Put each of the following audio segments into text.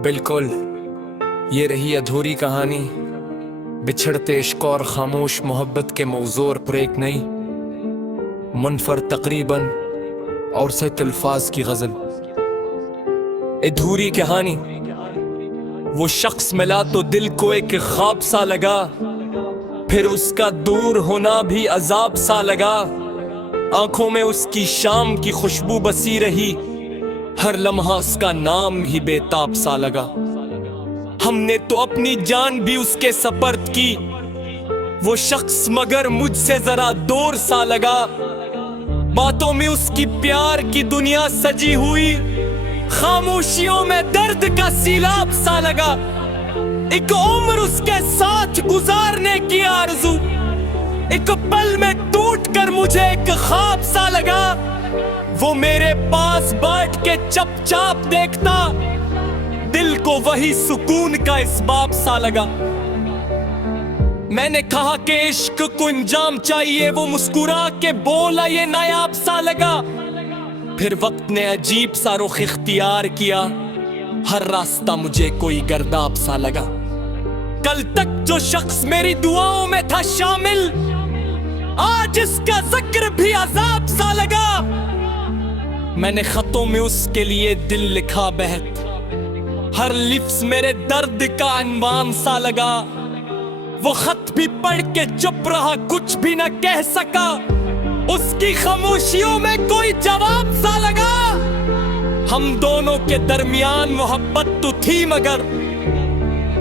बिल्कुल, ये रही अधूरी कहानी, बिछड़ते इश्क और खामोश मोहब्बत के मौजूर पर एक नई मुनफर तकरीबन और सत अल्फाज की गजल। अधूरी कहानी। वो शख्स मिला तो दिल को एक ख्वाब सा लगा, फिर उसका दूर होना भी अजाब सा लगा। आंखों में उसकी शाम की खुशबू बसी रही, हर लम्हा उसका नाम ही बेताब सा लगा। हमने तो अपनी जान भी उसके सपर्द की, वो शख्स मगर मुझसे जरा दूर सा लगा। बातों में उसकी प्यार की दुनिया सजी हुई, खामोशियों में दर्द का सीलाब सा लगा। एक उम्र उसके साथ गुजारने की आरज़ू, एक पल में टूट कर मुझे एक ख्वाब सा लगा। वो मेरे पास बैठ के चुपचाप देखता, दिल को वही सुकून का इसबाब सा लगा। मैंने कहा कि इश्क को इंजाम चाहिए, वो मुस्कुरा के बोला ये नायाब सा लगा। फिर वक्त ने अजीब सा रुख इख्तियार किया, हर रास्ता मुझे कोई गर्दाब सा लगा। कल तक जो शख्स मेरी दुआओं में था शामिल, आज इसका जिक्र भी अजाब सा लगा। मैंने खतों में उसके लिए दिल लिखा बहक, हर लिफ्ज़ मेरे दर्द का अनवान सा लगा। वो खत भी पढ़ के चुप रहा, कुछ भी न कह सका, उसकी खामोशियों में कोई जवाब सा लगा। हम दोनों के दरमियान मोहब्बत तो थी, मगर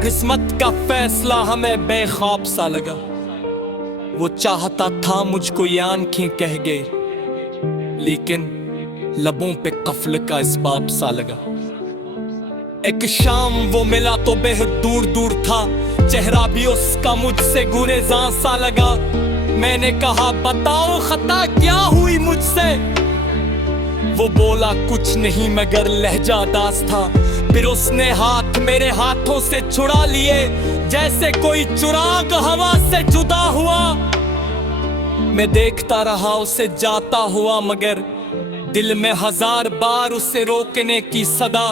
किस्मत का फैसला हमें बेख्वाब सा लगा। वो चाहता था मुझको ये आंखें कह गए, लेकिन लबों पे कफ्ल का इसबाब सा लगा। एक शाम वो मिला तो बेहद दूर दूर था, चेहरा भी उसका मुझसे गुरेज़ां सा लगा। मैंने कहा बताओ खता क्या हुई मुझसे, वो बोला कुछ नहीं मगर लहजा दास था। फिर उसने हाथ मेरे हाथों से छुड़ा लिए, जैसे कोई चुराग हवा से जुदा हुआ। मैं देखता रहा उसे जाता हुआ, मगर दिल में हजार बार उसे रोकने की सदा।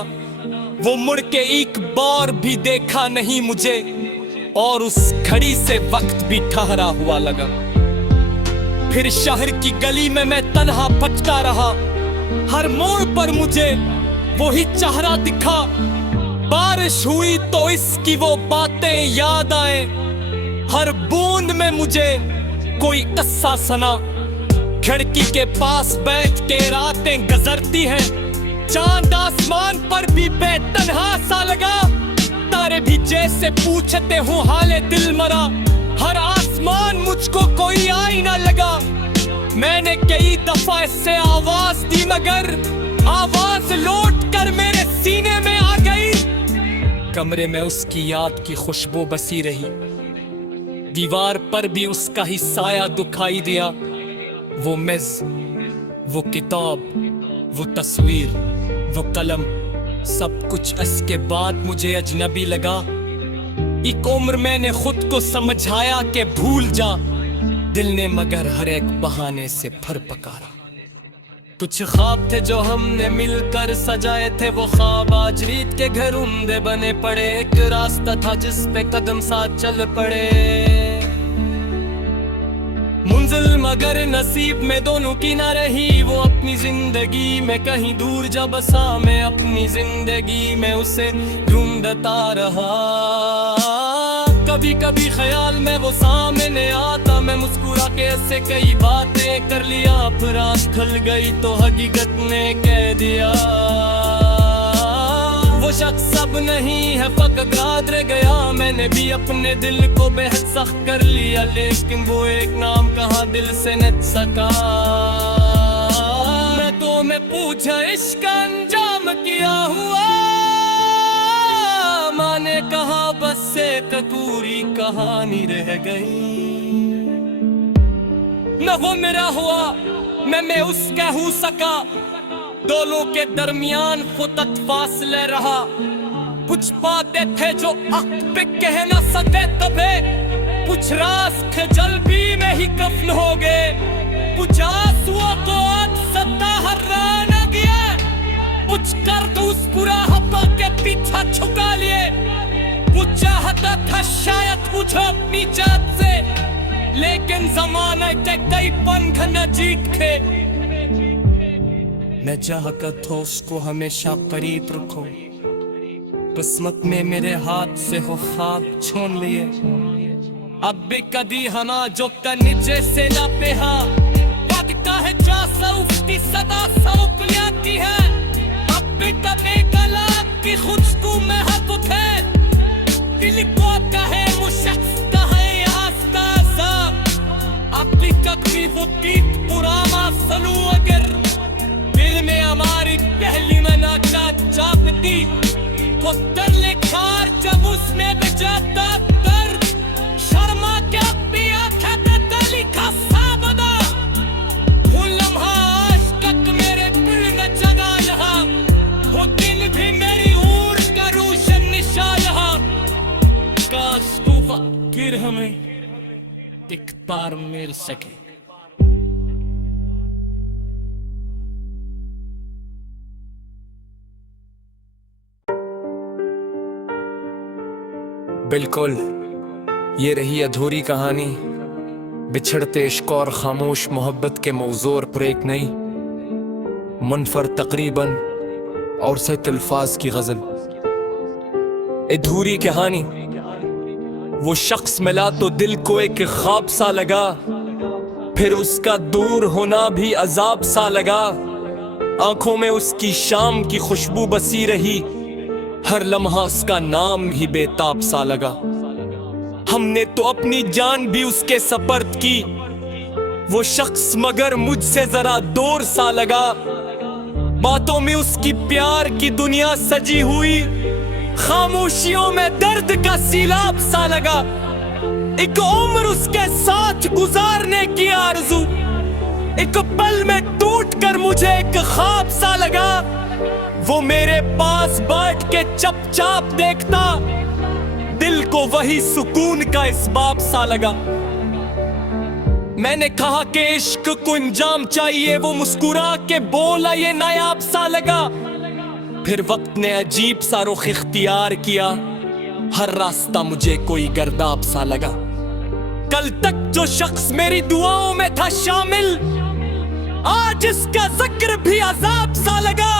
वो मुड़ के एक बार भी देखा नहीं मुझे, और उस घड़ी से वक्त भी ठहरा हुआ लगा। फिर शहर की गली में मैं तन्हा भटका रहा, हर मोड़ पर मुझे वही चेहरा दिखा। बारिश हुई तो इसकी वो बातें याद आए, हर बूंद में मुझे कोई किस्सा सुना। खिड़की के पास बैठ के रातें गुजरती हैं, चांद आसमान पर भी बेतन्हा सा लगा। तारे भी जैसे पूछते हो हाले दिल मरा, हर आसमान मुझको कोई आईना लगा। मैंने कई दफा इससे आवाज दी, मगर आवाज लौट कर मेरे सीने में आ गई। कमरे में उसकी याद की खुशबू बसी रही, दीवार पर भी उसका ही साया दिखाई दिया। वो मेज़, वो किताब, वो तस्वीर, वो कलम, सब कुछ इसके बाद मुझे अजनबी लगा। एक उम्र मैंने खुद को समझाया कि भूल जा, दिल ने मगर हर एक बहाने से फर पकारा। कुछ ख्वाब थे जो हमने मिलकर सजाए थे, वो ख्वाब आज रीत के घर उम्दे बने पड़े। एक रास्ता था जिस पे कदम साथ चल पड़े, मुंजिल मगर नसीब में दोनों की ना रही। वो अपनी जिंदगी में कहीं दूर जा बसा, मैं अपनी जिंदगी में उसे ढूंढता रहा। कभी कभी ख्याल में वो सामने आता, मैं मुस्कुरा के ऐसे कई बातें कर लिया। फिर आँख खुल गई तो हकीकत ने कह दिया, वो शख्स अब नहीं है, फकत याद रह गया। मैंने भी अपने दिल को बेहद सख्त कर लिया, लेकिन वो एक नाम कहाँ दिल से न सका। मैं तो मैं पूछा इश्क अंजाम किया हुआ, माँ ने कहा बस एक अधूरी कहानी रह गई। न वो मेरा हुआ न मैं उसका हो सका, दोनों के दरमियान फुतत फासले रहा। कुछ बातें थे जो अक पे कह न सके कभी, कुछ राज खजल भी में ही कफन हो गए। कुछ आंसुओं को आज सत्ता हर्रा न गया, कुछ कर तो उस बुरा हवा के पीछा छुपा लिए। वो चाहता था शायद मुझे अपनी जात से, लेकिन जमाना के कई पंख न जीत के। मैं चाहता था उसको हमेशा करीब रखूं, किस्मत में मेरे हाथ से हो ख्वाब छीन लिए। अब भी कदी हना जो नीचे से ना पेहा लगता है जा सौफ्ती सदा सौपलियाती है। अब भी कभी कलाब की खुशबू में हक उठे, दिल को कहे मुशक्ता है आस्ताज़ा। अब भी कभी वो गीत पुराना सुनू अगर दिल में हमारी पहली मनाचा जापती वो दर लेखार जब उसमें बजाता दर्द शर्मा के अपनी आँखें पे दली का साबदा। वो लम्हा आज तक मेरे दिल में जगा यहाँ, वो दिन भी मेरी ऊर का रोशन निशा यहाँ। काश तू फिर हमें एक बार मिल सके। बिल्कुल ये रही अधूरी कहानी, बिछड़ते इश्क और खामोश मोहब्बत के मौजूर पर एक नई मुनफर तकरीबन और सत अल्फाज की गजल। अधूरी कहानी। वो शख्स मिला तो दिल को एक ख्वाब सा लगा, फिर उसका दूर होना भी अजाब सा लगा। आंखों में उसकी शाम की खुशबू बसी रही, हर लम्हा उसका नाम ही बेताब सा लगा। हमने तो अपनी जान भी उसके सपर्द की, वो शख्स मगर मुझसे जरा दूर सा लगा। बातों में उसकी प्यार की दुनिया सजी हुई, खामोशियों में दर्द का सीलाब सा लगा। एक उम्र उसके साथ गुजारने की आरज़ू, एक पल में टूट कर मुझे एक ख्वाब सा लगा। वो मेरे पास बैठ के चुपचाप देखता, दिल को वही सुकून का इसबाब सा लगा। मैंने कहा कि इश्क को इंजाम चाहिए, वो मुस्कुरा के बोला ये नायाब सा लगा। फिर वक्त ने अजीब सा रुख इख्तियार किया, हर रास्ता मुझे कोई गर्दाब सा लगा। कल तक जो शख्स मेरी दुआओं में था शामिल, आज इसका जिक्र भी अजाब सा लगा।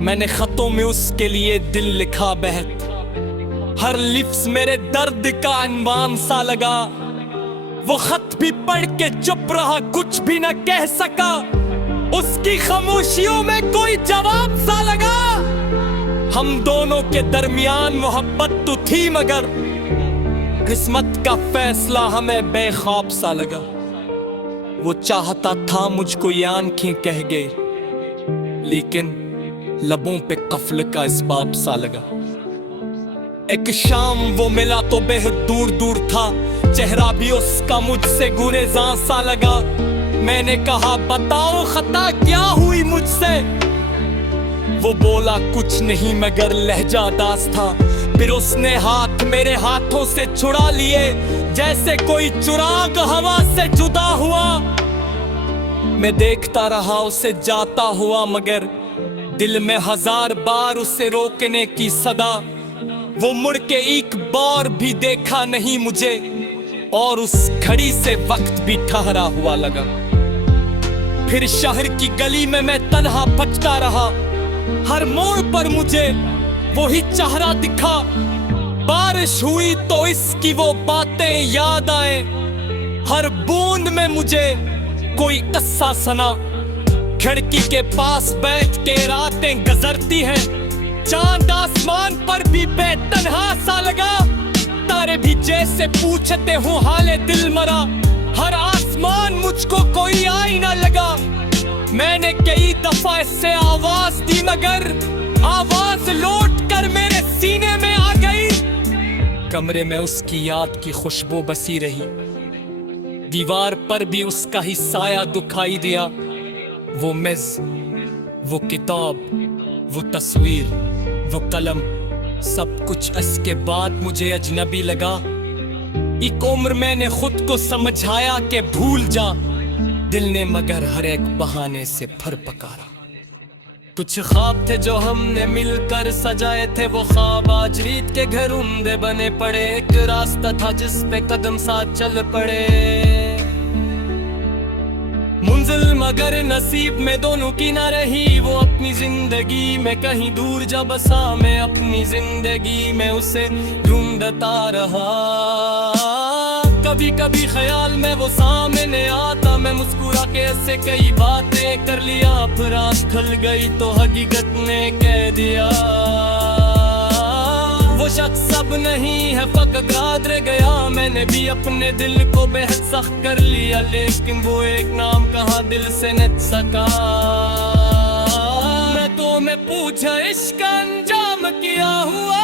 मैंने खतों में उसके लिए दिल लिखा बहक, हर लिफ्ज़ मेरे दर्द का अनवान सा लगा। वो खत भी पढ़ के चुप रहा, कुछ भी न कह सका, उसकी खामोशियों में कोई जवाब सा लगा। हम दोनों के दरमियान मोहब्बत तो थी, मगर किस्मत का फैसला हमें बेख्वाब सा लगा। वो चाहता था मुझको ये आंखें कह गए, लेकिन लबों पे कफ्ल का इसबाब सा लगा। एक शाम वो मिला तो बेहद दूर दूर था, चेहरा भी उसका मुझसे गुरेज़ां सा लगा। मैंने कहा बताओ खता क्या हुई मुझसे, वो बोला कुछ नहीं मगर लहजा दास था। फिर उसने हाथ मेरे हाथों से छुड़ा लिए, जैसे कोई चुराग हवा से जुदा हुआ। मैं देखता रहा उसे जाता हुआ, मगर दिल में हजार बार उसे रोकने की सदा। वो मुड़ के एक बार भी देखा नहीं मुझे, और उस घड़ी से वक्त भी ठहरा हुआ लगा। फिर शहर की गली में मैं तन्हा भटका रहा, हर मोड़ पर मुझे वही चेहरा दिखा। बारिश हुई तो इसकी वो बातें याद आए, हर बूंद में मुझे कोई किस्सा सुना। खिड़की के पास बैठ के रातें गुजरती हैं, चांद आसमान पर भी बेतन्हा सा लगा। तारे भी जैसे पूछते हो हाले दिल मरा, हर आसमान मुझको कोई आईना लगा। मैंने कई दफा इससे आवाज दी, मगर आवाज लौट कर मेरे सीने में आ गई। कमरे में उसकी याद की खुशबू बसी रही, दीवार पर भी उसका ही साया दिखाई दिया। वो मेज, वो किताब, वो तस्वीर, वो कलम, सब कुछ इसके बाद मुझे अजनबी लगा। एक उम्र मैंने खुद को समझाया कि भूल जा, दिल ने मगर हर एक बहाने से फर पकारा। कुछ ख्वाब थे जो हमने मिलकर सजाए थे, वो ख्वाब आज रीत के घर उम्दे बने पड़े। एक रास्ता था जिस पे कदम साथ चल पड़े, मुंजिल मगर नसीब में दोनों की ना रही। वो अपनी जिंदगी में कहीं दूर जा बसा, मैं अपनी जिंदगी में उसे ढूंढता रहा। कभी कभी ख्याल में वो सामने आता, मैं मुस्कुरा के ऐसे कई बातें कर लिया। फिर आँख खुल गई तो हकीकत ने कह दिया, वो शख्स अब नहीं है, फकत याद रह गया। मैंने भी अपने दिल को बेहद सख्त कर लिया, लेकिन वो एक नाम कहाँ दिल से न सका। मैं पूछा इश्क अंजाम क्या हुआ,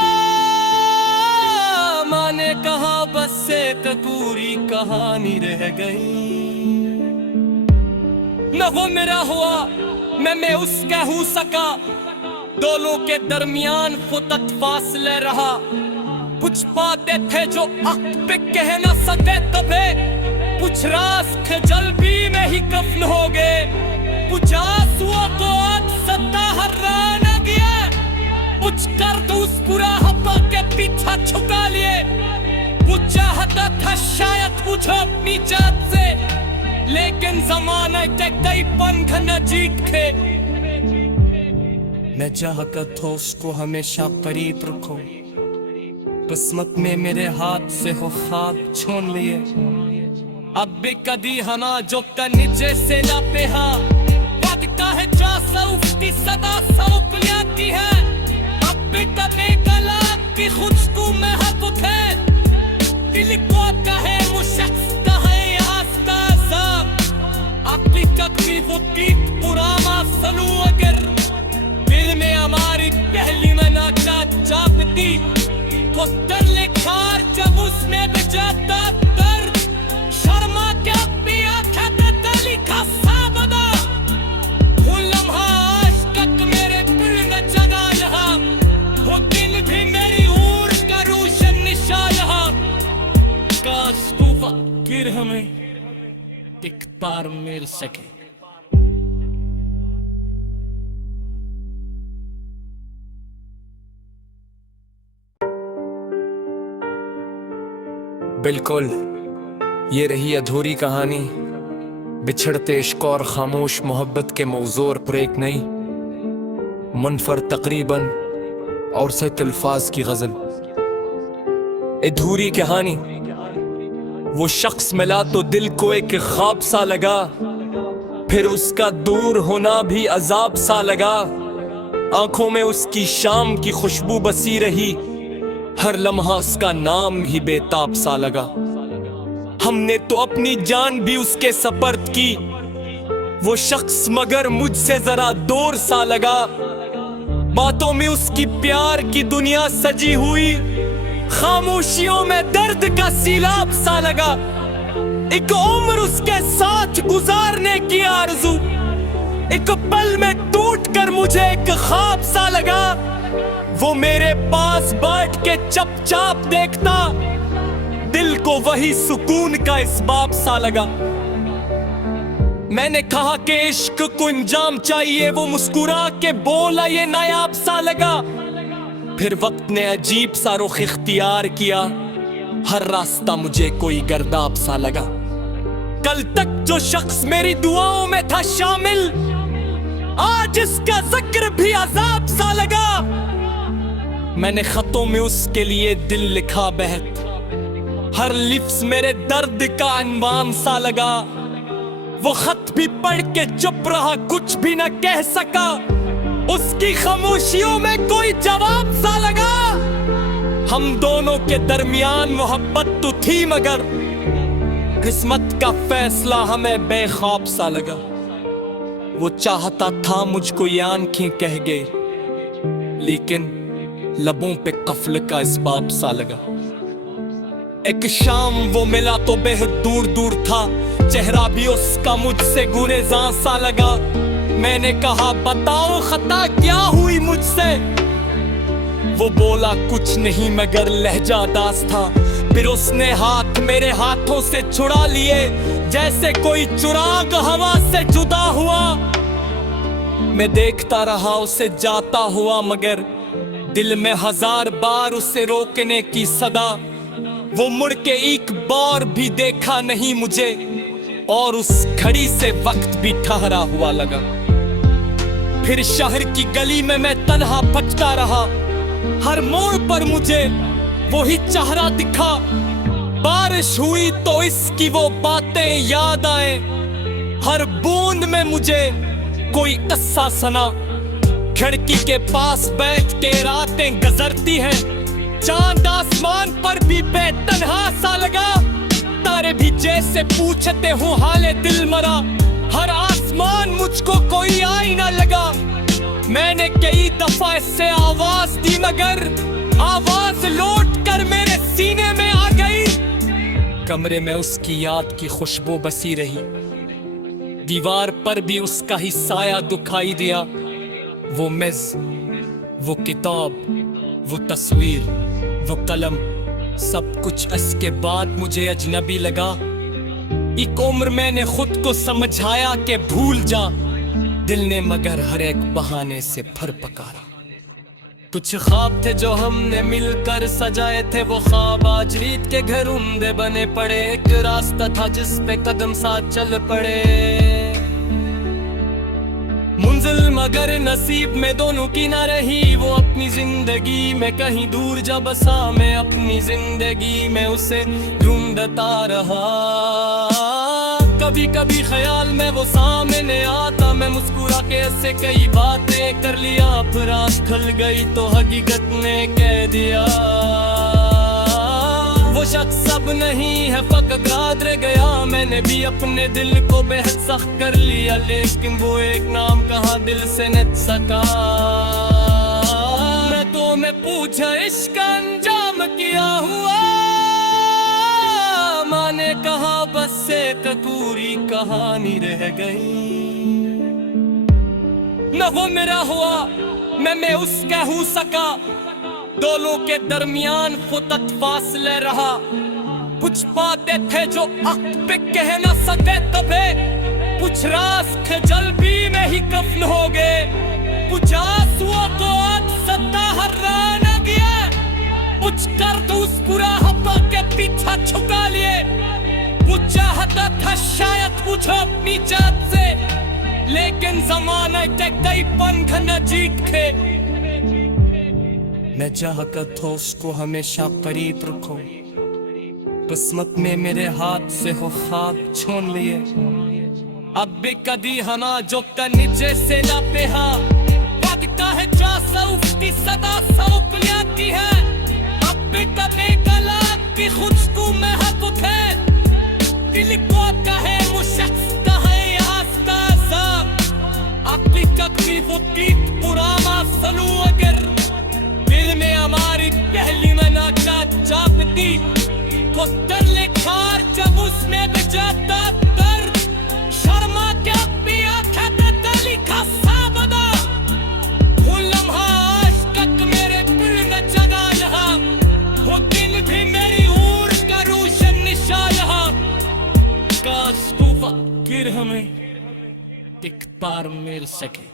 माँ ने कहा बस एक पूरी कहानी रह गई। न वो मेरा हुआ मैं उसका हो सका, दोनों के दरमियान फुतत फासले रहा। कुछ बातें थे जो अक पे कह न सके कभी, कुछ राज खजल भी में ही कफन हो गए। कुछ आंसुओं को आज सत्ता हर्रा न गया, कुछ कर तो उस पूरा हब्बा के पीछा छुका लिए। वो चाहता था शायद कुछ अपनी जात से, लेकिन जमाने के कई पंख न जीत के। मैं चाहता था उसको हमेशा करीब रखूं, किस्मत में मेरे हाथ से हो ख्वाब छीन लिए। अब भी कदी हना जो नीचे से लाते हैं, लगता है 450 सदा सौंपती है। अब भी कभी कलाम की खुशबू में हक उठे, दिल को कहे वो शख्स कहे आस्ता साहब। अब भी कभी वो गीत पुराना सलू अगर दिल में हमारी पहली मनाका चापती, वो दर लिखार जब उसमें बजाता दर्द, शर्मा के अपनी आँखें पे दली का साबदा। वो लम्हा आज तक मेरे दिल में जगा यहाँ, वो दिन भी मेरी ऊर का रोशन निशा यहाँ। काश तू फकीर हमें एक बार मिल सके। बिल्कुल ये रही अधूरी कहानी, बिछड़ते इश्क और खामोश मोहब्बत के मौजूर पर एक नई मुनफर तकरीबन और सत अल्फाज की गजल। अधूरी कहानी, वो शख्स मिला तो दिल को एक ख्वाब सा लगा, फिर उसका दूर होना भी अजाब सा लगा। आंखों में उसकी शाम की खुशबू बसी रही, हर लम्हा उसका नाम ही बेताब सा लगा। हमने तो अपनी जान भी उसके सपर्द की, वो शख्स मगर मुझसे जरा दूर सा लगा। बातों में उसकी प्यार की दुनिया सजी हुई, खामोशियों में दर्द का सीलाब सा लगा। एक उम्र उसके साथ गुजारने की आरज़ू, एक पल में टूट कर मुझे एक ख्वाब सा लगा। वो मेरे पास बैठ के चुपचाप देखता, दिल को वही सुकून का इसबाब सा लगा। मैंने कहा कि इश्क को इंजाम चाहिए, वो मुस्कुरा के बोला ये नायाब सा लगा। फिर वक्त ने अजीब सा रुख इख्तियार किया, हर रास्ता मुझे कोई गर्दाब सा लगा। कल तक जो शख्स मेरी दुआओं में था शामिल, आज इसका जिक्र भी अजाब सा लगा। मैंने खतों में उसके लिए दिल लिखा बहक, हर लिफ्ज़ मेरे दर्द का अनवान सा लगा। वो खत भी पढ़ के चुप रहा, कुछ भी न कह सका, उसकी खामोशियों में कोई जवाब सा लगा। हम दोनों के दरमियान मोहब्बत तो थी, मगर किस्मत का फैसला हमें बेख्वाब सा लगा। वो चाहता था मुझको ये आंखें कह गए, लेकिन लबों पे कफल का इसबाब सा लगा। एक शाम वो मिला तो बेहद दूर दूर था, चेहरा भी उसका मुझसे गुरेज़ां सा लगा। मैंने कहा बताओ खता क्या हुई मुझसे, वो बोला कुछ नहीं मगर लहजा दास था। फिर उसने हाथ मेरे हाथों से छुड़ा लिए, जैसे कोई चुराग हवा से जुदा हुआ। मैं देखता रहा उसे जाता हुआ, मगर दिल में हजार बार उसे रोकने की सदा। वो मुड़ के एक बार भी देखा नहीं मुझे, और उस घड़ी से वक्त भी ठहरा हुआ लगा। फिर शहर की गली में मैं तन्हा भटका रहा, हर मोड़ पर मुझे वही चेहरा दिखा। बारिश हुई तो इसकी वो बातें याद आए, हर बूंद में मुझे कोई किस्सा सुना। खिड़की के पास बैठ के रातें गुजरती हैं, चांद आसमान पर भी बेतन्हा सा लगा। तारे भी जैसे पूछते हो हाले दिल मरा, हर आसमान मुझको कोई आईना लगा। मैंने कई दफा इससे आवाज दी, मगर आवाज लौट कर मेरे सीने में आ गई। कमरे में उसकी याद की खुशबू बसी रही, दीवार पर भी उसका ही साया दिखाई दिया। वो मेज, वो किताब, वो तस्वीर, वो कलम, सब कुछ इसके बाद मुझे अजनबी लगा। एक उम्र मैंने खुद को समझाया कि भूल जा दिल ने, मगर हर एक बहाने से फर पकारा। कुछ ख्वाब थे जो हमने मिलकर सजाए थे, वो ख्वाब आज रीत के घर उम्दे बने पड़े। एक रास्ता था जिस पे कदम साथ चल पड़े, मुंजिल मगर नसीब में दोनों की ना रही। वो अपनी जिंदगी में कहीं दूर जा बसा, मैं अपनी जिंदगी में उसे ढूंढता रहा। कभी कभी ख्याल में वो सामने आता, मैं मुस्कुरा के ऐसे कई बातें कर लिया। फिर आँख खुल गई तो हकीकत ने कह दिया, वो शख्स अब नहीं है, फकत याद रह गया। मैंने भी अपने दिल को बेहद सख्त कर लिया, लेकिन वो एक नाम कहाँ दिल से न सका। मैं पूछा इश्क अंजाम किया हुआ, माँ ने कहा बस एक पूरी कहानी रह गई। न वो मेरा हुआ न मैं उसका हो सका, दोनों के दरमियान फुतत फासले रहा। कुछ बातें थे जो अक्त पे कह न सके कभी, कुछ राज खजल भी में ही कफन हो गए। कुछ आंसुओं को आज सत्ता हर्रा न गया, कुछ कर तो उस पूरा हब्बा के पीछा छुका लिए। वो चाहता था शायद कुछ अपनी जात से, लेकिन जमाने के कई पंख न जीत के। मैं चाहता था उसको हमेशा करीब रखूं, किस्मत में मेरे हाथ से हो ख्वाब छीन लिए। अब भी कदी हना जो नीचे से लाते हैं, लगता है 400 सदा सौंपलियां की है। अब भी कभी गलाब की खुशबू में हक उठे, दिल को कहे वो शख्स कहे आस्ता सा। अब भी कभी वो गीत पुराना सुनूं, अगर दिल में हमारी पहली मनाका जापती को तर लेखार जब उसमें बजाता दर्द। शर्मा के अपनी आंखें पे तली का साबदा, वो लम्हा आज तक मेरे दिल में जगा यहाँ। वो दिन भी मेरी ऊर का रोशन निशा यहाँ। काश तू फकीर हमें एक बार मिल सके।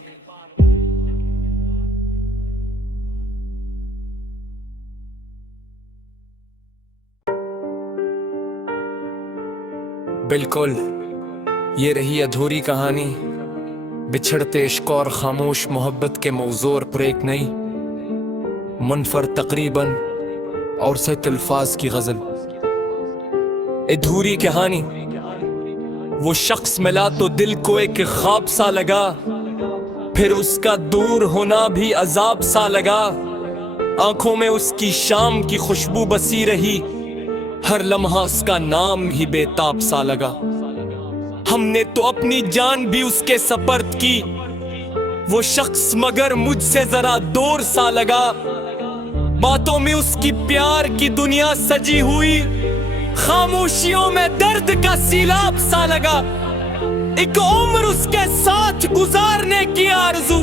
बिल्कुल ये रही अधूरी कहानी, बिछड़ते इश्क और खामोश मोहब्बत के मौजूर पर एक नई मुनफर तकरीबन और सत अल्फाज की गजल। अधूरी कहानी, वो शख्स मिला तो दिल को एक ख्वाब सा लगा, फिर उसका दूर होना भी अजाब सा लगा। आंखों में उसकी शाम की खुशबू बसी रही, हर लम्हा उसका नाम ही बेताब सा लगा। हमने तो अपनी जान भी उसके सपर्द की, वो शख्स मगर मुझसे जरा दूर सा लगा। बातों में उसकी प्यार की दुनिया सजी हुई, खामोशियों में दर्द का सीलाब सा लगा। एक उम्र उसके साथ गुजारने की आरज़ू,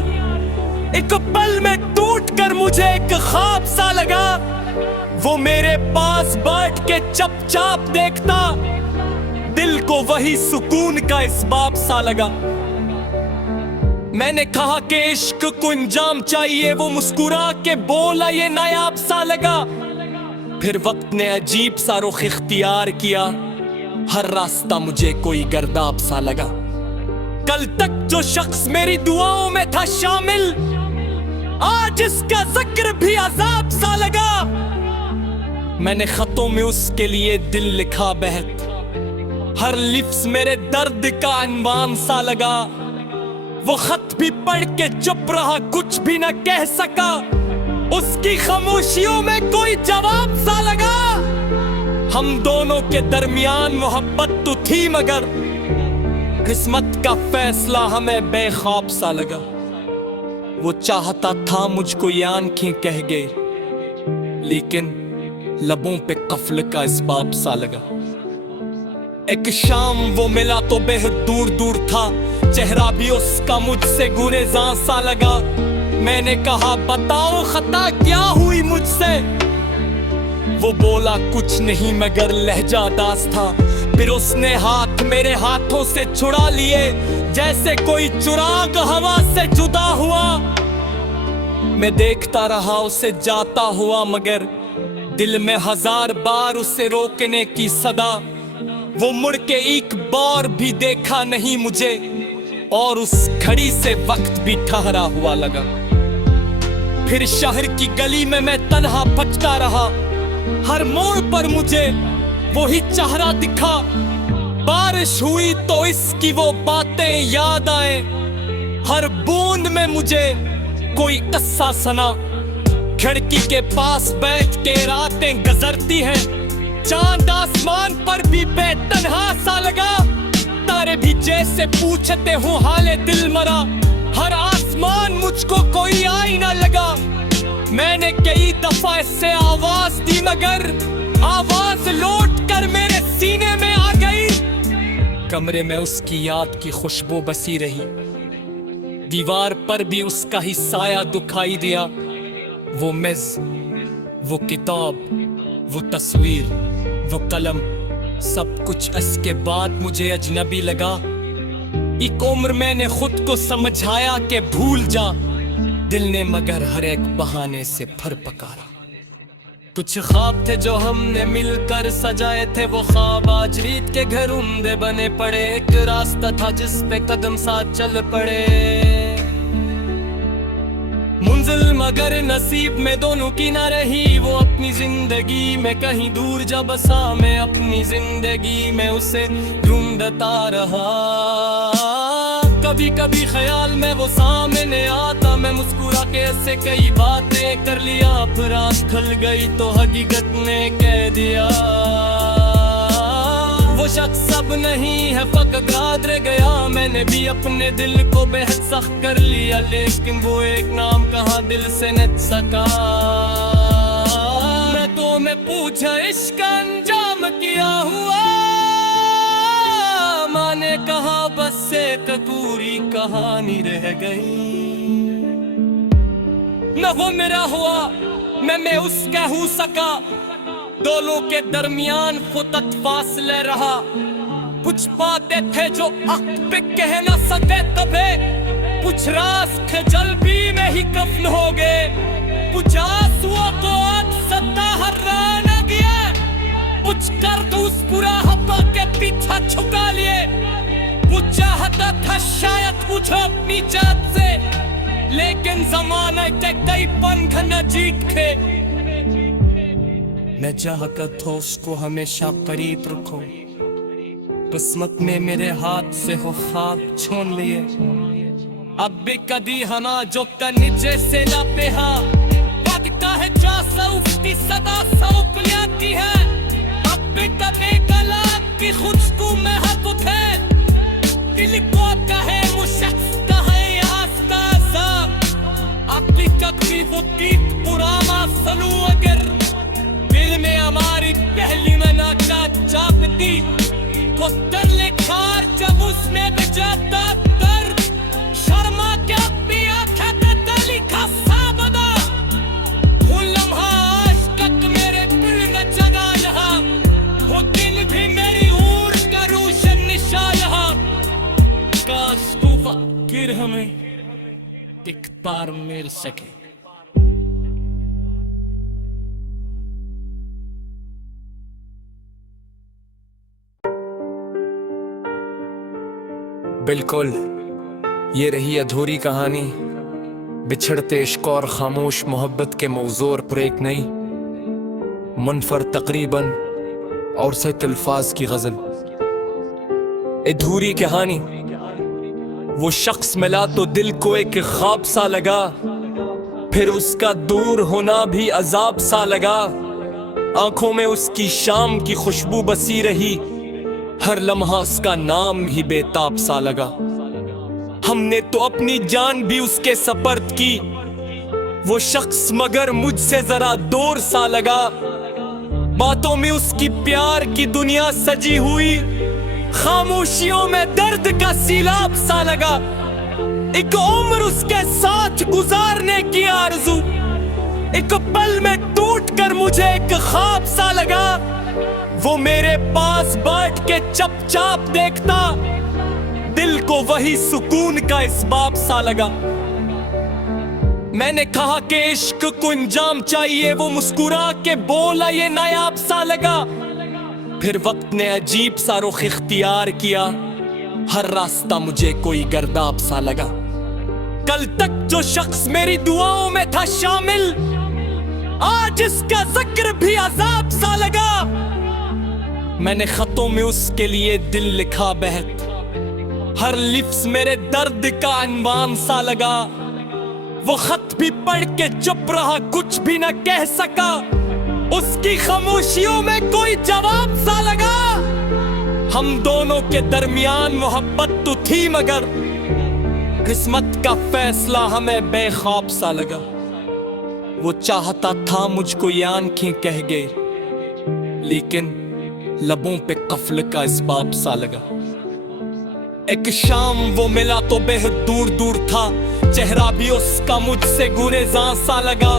एक पल में टूट कर मुझे एक ख्वाब सा लगा। वो मेरे पास बैठ के चुपचाप देखता, दिल को वही सुकून का इसबाब सा लगा। मैंने कहा कि इश्क को इंजाम चाहिए, वो मुस्कुरा के बोला ये नायाब सा लगा। फिर वक्त ने अजीब सा रुख इख्तियार किया, हर रास्ता मुझे कोई गर्दाब सा लगा। कल तक जो शख्स मेरी दुआओं में था शामिल, आज इसका जिक्र भी अजाब सा लगा। मैंने खतों में उसके लिए दिल लिखा बहक, हर लिफ्ज़ मेरे दर्द का अनवान सा लगा। वो खत भी पढ़ के चुप रहा, कुछ भी न कह सका, उसकी खामोशियों में कोई जवाब सा लगा। हम दोनों के दरमियान मोहब्बत तो थी, मगर किस्मत का फैसला हमें बेख्वाब सा लगा। वो चाहता था मुझको ये आंखें कह गए, लेकिन लबों पे कफ्ल का इसबाब सा लगा। एक शाम वो मिला तो बेहद दूर दूर था, चेहरा भी उसका मुझसे गुरेज़ां सा लगा। मैंने कहा बताओ खता क्या हुई मुझसे, वो बोला कुछ नहीं मगर लहजा दास था। फिर उसने हाथ मेरे हाथों से छुड़ा लिए, जैसे कोई चुराग हवा से जुदा हुआ। मैं देखता रहा उसे जाता हुआ, मगर दिल में हजार बार उसे रोकने की सदा। वो मुड़ के एक बार भी देखा नहीं मुझे, और उस घड़ी से वक्त भी ठहरा हुआ लगा। फिर शहर की गली में मैं तन्हा भटका रहा, हर मोड़ पर मुझे वही चेहरा दिखा। बारिश हुई तो इसकी वो बातें याद आए, हर बूंद में मुझे कोई किस्सा सुना। खिड़की के पास बैठ के रातें गुजरती हैं, चांद आसमान पर भी बेतन्हा सा लगा। तारे भी जैसे पूछते हूँ हाले दिल मरा, हर आसमान मुझको कोई आईना लगा। मैंने कई दफा इससे आवाज दी, मगर आवाज लौट कर मेरे सीने में आ गई। कमरे में उसकी याद की खुशबू बसी रही, दीवार पर भी उसका ही साया दिखाई दिया। वो मेज, वो किताब, वो तस्वीर, वो कलम, सब कुछ इसके बाद मुझे अजनबी लगा। एक उम्र मैंने खुद को समझाया कि भूल जा, दिल ने मगर हर एक बहाने से फर पकारा। कुछ ख्वाब थे जो हमने मिलकर सजाए थे, वो ख्वाब आज रीत के घर उम्दे बने पड़े। एक रास्ता था जिस पे कदम साथ चल पड़े, मुंजिल मगर नसीब में दोनों की ना रही। वो अपनी जिंदगी में कहीं दूर जा बसा, मैं अपनी जिंदगी में उसे ढूंढता रहा। कभी कभी ख्याल में वो सामने आता, मैं मुस्कुरा के ऐसे कई बातें कर लिया। फिर आँख खुल गई तो हकीकत ने कह दिया, वो शख्स सब नहीं है फकत याद रह गया। मैंने भी अपने दिल को बेहद सख्त कर लिया, लेकिन वो एक नाम कहाँ दिल से न सका। मैं तो मैं पूछा इश्क अंजाम किया हुआ, माँ ने कहा बस एक पूरी कहानी रह गई। न वो मेरा हुआ न मैं उसका हो सका, दोनों के दरमियान फुतत फासले रहा। कुछ बातें थे जो अक पे कह न सके कभी, कुछ राज खजल भी में ही कफन हो गए। कुछ आंसुओं को आज सत्ता हर्रा न गया, कुछ कर तो उस पूरा हब्बा के पीछा छुका लिए। वो चाहता था शायद मुझे अपनी जात से, लेकिन जमाने के कई पंख न जीत के। मैं चाहता था उसको हमेशा करीब रखूं, किस्मत में मेरे हाथ से हो ख्वाब छीन लिए। अब भी कदी हना जो नीचे से लाते हैं, लगता है 400 सदा सौंप लेती है। अब भी कभी कलाम की खुशबू में हक उठे, दिल को कहे वो शख्स कहे आस्ता सा। अब भी कभी वो गीत पुराना सुनूं, अगर दिल में हमारी पहली मनाका जापती तो दर लेखार जब उसमें बजाता दर्द, शर्मा के अपनी आँखें पे दली का साबदा। वो लम्हा आज तक मेरे दिल में जगा यहाँ, वो दिन भी मेरी ऊर का रोशन निशा यहाँ। काश तू फकीर हमें बार मिल सके। बिल्कुल ये रही अधूरी कहानी, बिछड़ते इश्क और खामोश मोहब्बत के मौजूर पर एक नई मुनफर तकरीबन और सत अल्फाज की गजल। अधूरी कहानी। वो शख्स मिला तो दिल को एक ख्वाब सा लगा, फिर उसका दूर होना भी अजाब सा लगा। आंखों में उसकी शाम की खुशबू बसी रही, हर लम्हा उसका नाम ही बेताब सा लगा। हमने तो अपनी जान भी उसके सपर्द की, वो शख्स मगर मुझसे जरा दूर सा लगा। बातों में उसकी प्यार की दुनिया सजी हुई, खामोशियों में दर्द का सीलाब सा लगा। एक उम्र उसके साथ गुजारने की आरज़ू, एक पल में टूट कर मुझे एक ख्वाब सा लगा। वो मेरे पास बैठ के चुपचाप देखता, दिल को वही सुकून का इसबाब सा लगा। मैंने कहा कि इश्क को इंजाम चाहिए, वो मुस्कुरा के बोला ये नायाब सा लगा। फिर वक्त ने अजीब सा रुख इख्तियार किया, हर रास्ता मुझे कोई गर्दाब सा लगा। कल तक जो शख्स मेरी दुआओं में था शामिल, आज इसका जिक्र भी अजाब सा लगा। मैंने खतों में उसके लिए दिल लिखा बहत, हर लिफ्ज़ मेरे दर्द का अनवान सा लगा। वो खत भी पढ़ के चुप रहा, कुछ भी न कह सका, उसकी खामोशियों में कोई जवाब सा लगा। हम दोनों के दरमियान मोहब्बत तो थी, मगर किस्मत का फैसला हमें बेख्वाब सा लगा। वो चाहता था मुझको ये आंखें कह गए, लेकिन लबों पे कफ्ल का इसबाब सा लगा। एक शाम वो मिला तो बेहद दूर दूर था, चेहरा भी उसका मुझसे गुरेज़ां सा लगा।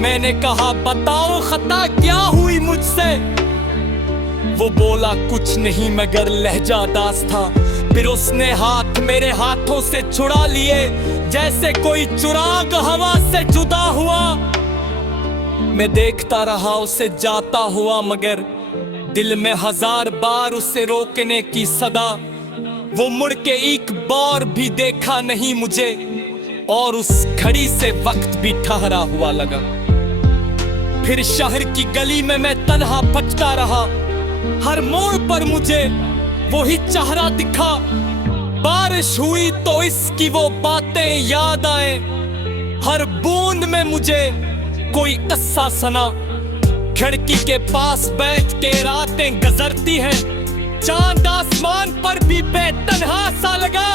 मैंने कहा बताओ खता क्या हुई मुझसे, वो बोला कुछ नहीं मगर लहजा दास था। फिर उसने हाथ मेरे हाथों से छुड़ा लिए, जैसे कोई चुराग हवा से जुदा हुआ। मैं देखता रहा उसे जाता हुआ, मगर दिल में हजार बार उसे रोकने की सदा। वो मुड़ के एक बार भी देखा नहीं मुझे, और उस घड़ी से वक्त भी ठहरा हुआ लगा। फिर शहर की गली में मैं तन्हा भटका रहा, हर मोड़ पर मुझे वही चेहरा दिखा। बारिश हुई तो इसकी वो बातें याद आए, हर बूंद में मुझे कोई किस्सा सुना। खिड़की के पास बैठ के रातें गुजरती हैं, चांद आसमान पर भी बेतन्हा सा लगा।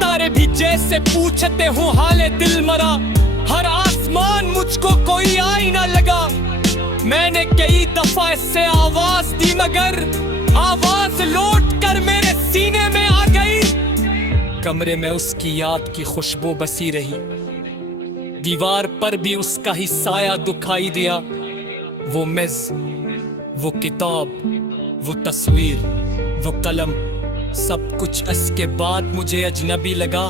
तारे भी जैसे पूछते हो हाले दिल मरा, हर आसमान मुझको कोई आईना लगा। मैंने कई दफा इससे आवाज दी, मगर आवाज लौट कर मेरे सीने में आ गई। कमरे में उसकी याद की खुशबू बसी रही, दीवार पर भी उसका ही साया दिखाई दिया। वो मेज़, वो किताब, वो तस्वीर, वो कलम, सब कुछ इसके बाद मुझे अजनबी लगा।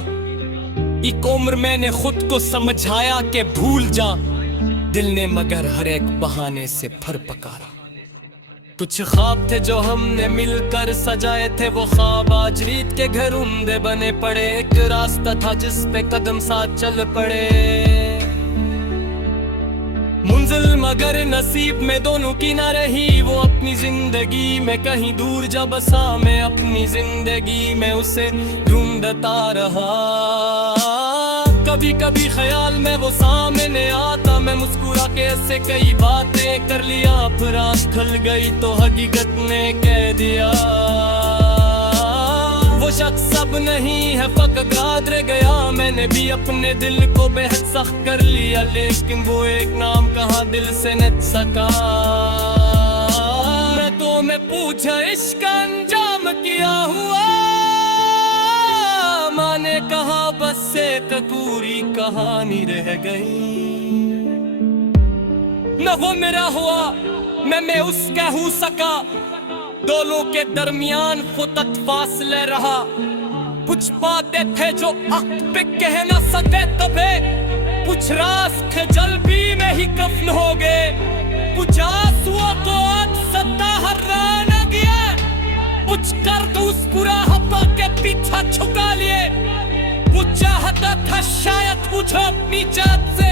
एक उम्र मैंने खुद को समझाया कि भूल जा, दिल ने मगर हर एक बहाने से फर पकारा। कुछ ख्वाब थे जो हमने मिलकर सजाए थे, वो ख्वाब आज रीत के घर उम्दे बने पड़े। एक रास्ता था जिस पे कदम साथ चल पड़े, मुंजिल मगर नसीब में दोनों की ना रही। वो अपनी जिंदगी में कहीं दूर जा बसा, मैं अपनी जिंदगी में उसे ढूंढता रहा। कभी कभी ख्याल में वो सामने आता, मैं मुस्कुरा के ऐसे कई बातें कर लिया। फिर आँख खुल गई तो हकीकत ने कह दिया, वो शख्स सब नहीं है फकत याद रह गया। मैंने भी अपने दिल को बेहद सख्त कर लिया, लेकिन वो एक नाम कहाँ दिल से न सका। मैं तो मैं पूछा इश्क अंजाम किया हुआ, माँ ने कहा बस एक पूरी कहानी रह गई। न वो मेरा हुआ न मैं उसका हो सका, दोनों के दरमियान फुतत फासले रहा। कुछ बातें थे जो हक पे कह न सके कभी, कुछ रास खजल भी में ही कफ्न हो गए, कुछ आंसुओं को आज सत्ता हर्रा न गया, कुछ कर उस पूरा हवा के पीछा छुका लिए। वो चाहता था शायद पूछो अपनी जात से,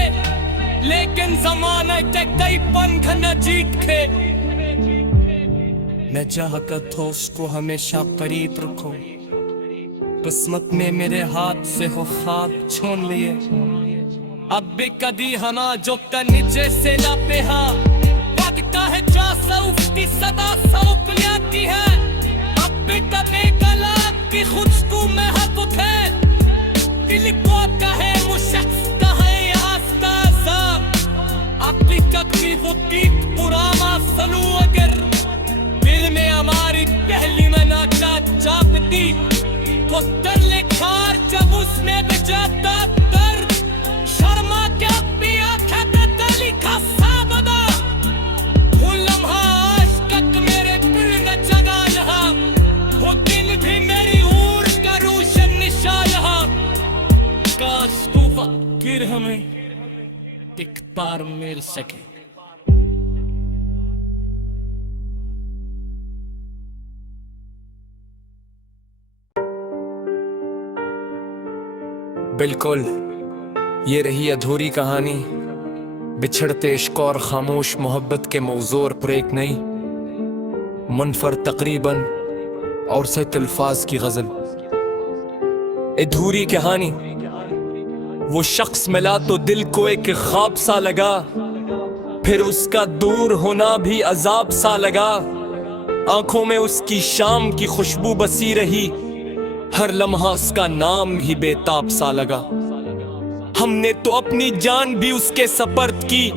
लेकिन जमाने के कई पंख न जीत खे। मैं चाहता था उसको हमेशा करीब रखूं, किस्मत में मेरे हाथ से हो ख्वाब छीन लिए। अब भी कदी हना जो नीचे से लाते हैं, लगता है 400 सदा सौंप लेती है। अब भी कभी गला की खुशबू में हक उठे, दिल को कहे वो शख्स कहे आस्ताज़ा। अब भी कभी वो दीप पुराना सलू अगर दिल में हमारी पहली में नाचा जापती, तो तरले खार जब उसमें बजाता दर्द, शर्मा के अपनी आँखें पे तली का साबदा। वो लम्हा आज तक मेरे दिल न जगा यहाँ, वो दिन भी मेरी ऊर का रोशन निशा यहाँ। काश तू फकीर हमें एक बार मिल सके। बिल्कुल ये रही अधूरी कहानी, बिछड़ते इश्क और खामोश मोहब्बत के मौजूर पर एक नई मुनफर तकरीबन और सत अल्फाज की गजल। अधूरी कहानी, वो शख्स मिला तो दिल को एक ख्वाब सा लगा, फिर उसका दूर होना भी अजाब सा लगा। आंखों में उसकी शाम की खुशबू बसी रही, हर लम्हा उसका नाम ही बेताब सा लगा। हमने तो अपनी जान भी उसके सपर्द की,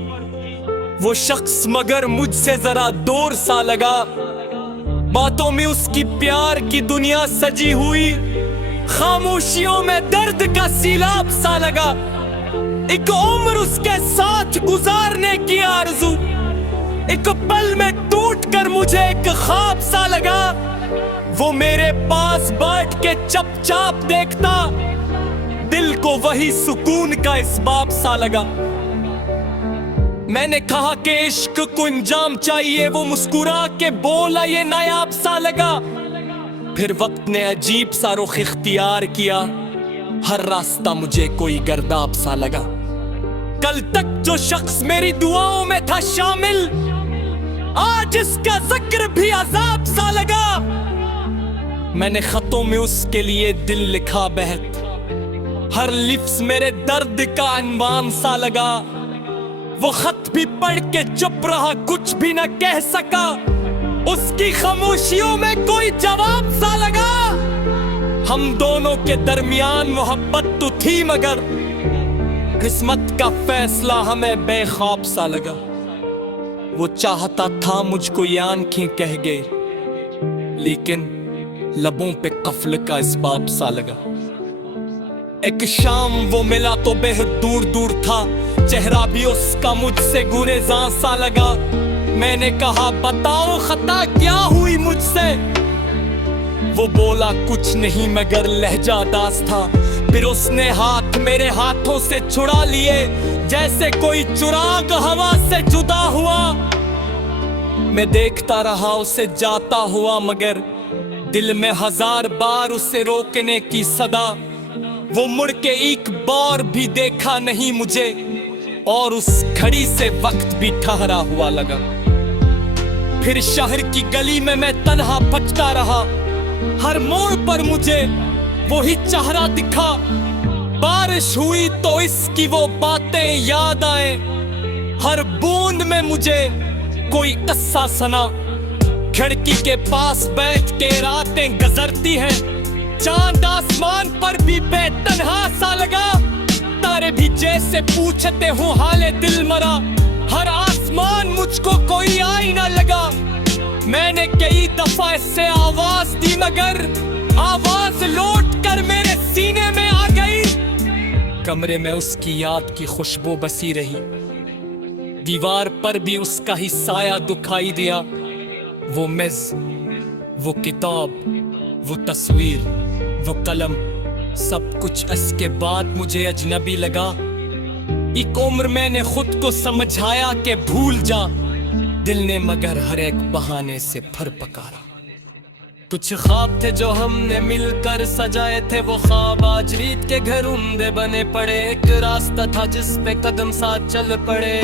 वो शख्स मगर मुझसे जरा दूर सा लगा। बातों में उसकी प्यार की दुनिया सजी हुई, खामोशियों में दर्द का सीलाब सा लगा। एक उम्र उसके साथ गुजारने की आरज़ू, एक पल में टूट कर मुझे एक ख्वाब सा लगा। वो मेरे पास बैठ के चुपचाप देखता, दिल को वही सुकून का इसबाब सा लगा। मैंने कहा कि इश्क को इंजाम चाहिए, वो मुस्कुरा के बोला ये नायाब सा लगा। फिर वक्त ने अजीब सा रुख इख्तियार किया, हर रास्ता मुझे कोई गर्दाब सा लगा। कल तक जो शख्स मेरी दुआओं में था शामिल, आज इसका जिक्र भी अजाब सा लगा। मैंने खतों में उसके लिए दिल लिखा बहत, हर लिफ्ज़ मेरे दर्द का अनवान सा लगा। वो खत भी पढ़ के चुप रहा, कुछ भी न कह सका, उसकी खामोशियों में कोई जवाब सा लगा। हम दोनों के दरमियान मोहब्बत तो थी, मगर किस्मत का फैसला हमें बेख्वाब सा लगा। वो चाहता था मुझको ये आंखें कह गए, लेकिन लबों पे कफ्ल का इसबाब सा लगा। एक शाम वो मिला तो बेहद दूर दूर था, चेहरा भी उसका मुझसे गुरेज़ां सा लगा। मैंने कहा बताओ खता क्या हुई मुझसे, वो बोला कुछ नहीं मगर लहजा दास था। फिर उसने हाथ मेरे हाथों से छुड़ा लिए, जैसे कोई चुराग हवा से जुदा हुआ। मैं देखता रहा उसे जाता हुआ, मगर दिल में हजार बार उसे रोकने की सदा। वो मुड़ के एक बार भी देखा नहीं मुझे, और उस घड़ी से वक्त भी ठहरा हुआ लगा। फिर शहर की गली में मैं तन्हा भटका रहा, हर मोड़ पर मुझे वही चेहरा दिखा। बारिश हुई तो इसकी वो बातें याद आए, हर बूंद में मुझे कोई किस्सा सुना। खिड़की के पास बैठ के रातें गुजरती हैं, चांद आसमान पर भी बेतन्हा सा लगा। तारे भी जैसे पूछते हो हाले दिल मरा, हर आसमान मुझको कोई आईना लगा। मैंने कई दफा इससे आवाज दी, मगर आवाज लौट कर मेरे सीने में आ गई। कमरे में उसकी याद की खुशबू बसी रही, दीवार पर भी उसका ही साया दिखाई दिया। वो मेज, वो किताब, वो तस्वीर, वो कलम, सब कुछ इसके बाद मुझे अजनबी लगा। एक उम्र मैंने खुद को समझाया कि भूल जा, दिल ने मगर हर एक बहाने से फर पकारा। कुछ ख्वाब थे जो हमने मिलकर सजाए थे, वो ख्वाब आज रीत के घर उम्दे बने पड़े। एक रास्ता था जिस पे कदम साथ चल पड़े,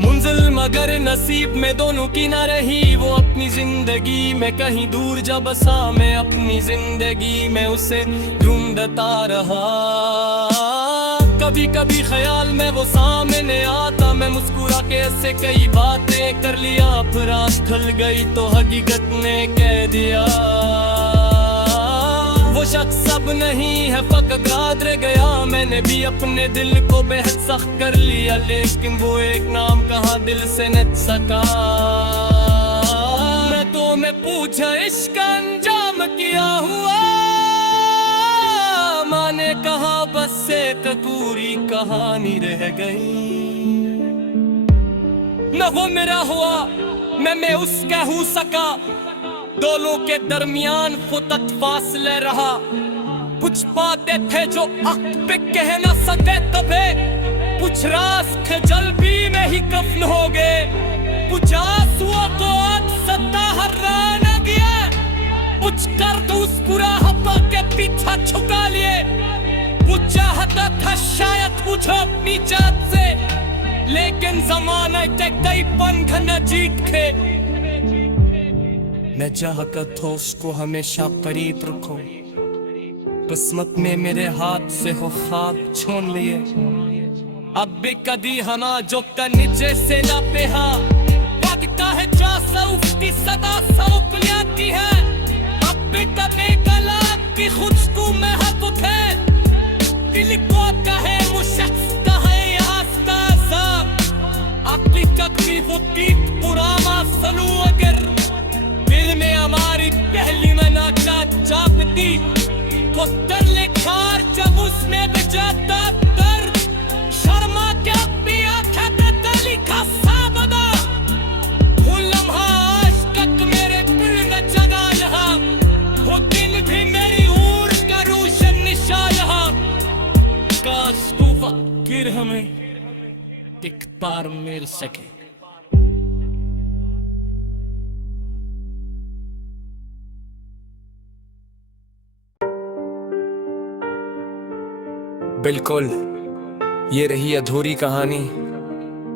मुंजिल मगर नसीब में दोनों की ना रही। वो अपनी जिंदगी में कहीं दूर जा बसा, मैं अपनी जिंदगी में उसे ढूंढता रहा। कभी कभी ख्याल में वो सामने आता, मैं मुस्कुरा के ऐसे कई बातें कर लिया। फिर आँख खुल गई तो हकीकत ने कह दिया, वो शख्स अब नहीं है, फकत याद रह गया। मैंने भी अपने दिल को बेहद सख्त कर लिया, लेकिन वो एक नाम कहाँ दिल से न सका। मैं पूछा इश्क अंजाम क्या हुआ, माँ ने कहा बस एक पूरी कहानी रह गई। न वो मेरा हुआ न मैं उसका हो सका, दोनों के दरमियान फुतत फासले रहा। कुछ बातें थे जो अक्त पे कह न सके कभी, कुछ राज खजल भी में ही कफन हो गए। कुछ आंसुओं को आज सत्ता हर्रा न गया, कुछ कर तो उस पूरा हवा के पीछा छुका लिए। वो चाहता था शायद पूछो अपनी जात से, लेकिन जमाना के कई पंख न जीत के। मैं चाहता था उसको हमेशा करीब रखूं, किस्मत में मेरे हाथ से हो ख्वाब छीन लिए। अब भी कदी हना जो का नीचे से लाते हा, लगता है 400 सदा सौंपलियाती है। अब भी कभी गलाब की खुशबू में हक उठे, दिल को कहे वो शख्स कहे आस्ता। अब भी कभी वो दीप पुराना सलू अगर दिल में हमारी पहली मनाका चापती, वो तर लेखार जब उसमें बजाता दर्द, शर्मा के अपनी आंखें पे तली का साबदा। वो लम्हा आज तक मेरे दिल में जगा यहाँ, वो दिन भी मेरी ऊर का रोशन निशा यहाँ। काश तू फकीर हमें एक बार मिल सके। बिल्कुल ये रही अधूरी कहानी,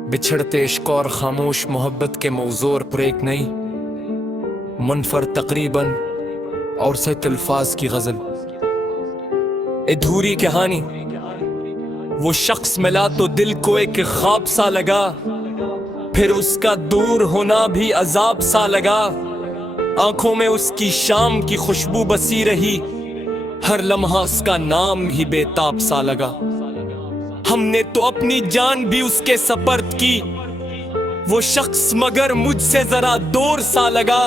बिछड़ते इश्क और खामोश मोहब्बत के मौजूर पर एक नई मुनफर तकरीबन और सत अल्फाज की गजल। अधूरी कहानी, वो शख्स मिला तो दिल को एक ख्वाब सा लगा, फिर उसका दूर होना भी अजाब सा लगा। आंखों में उसकी शाम की खुशबू बसी रही, हर लम्हा उसका नाम ही बेताब सा लगा। हमने तो अपनी जान भी उसके सपर्द की, वो शख्स मगर मुझसे जरा दूर सा लगा।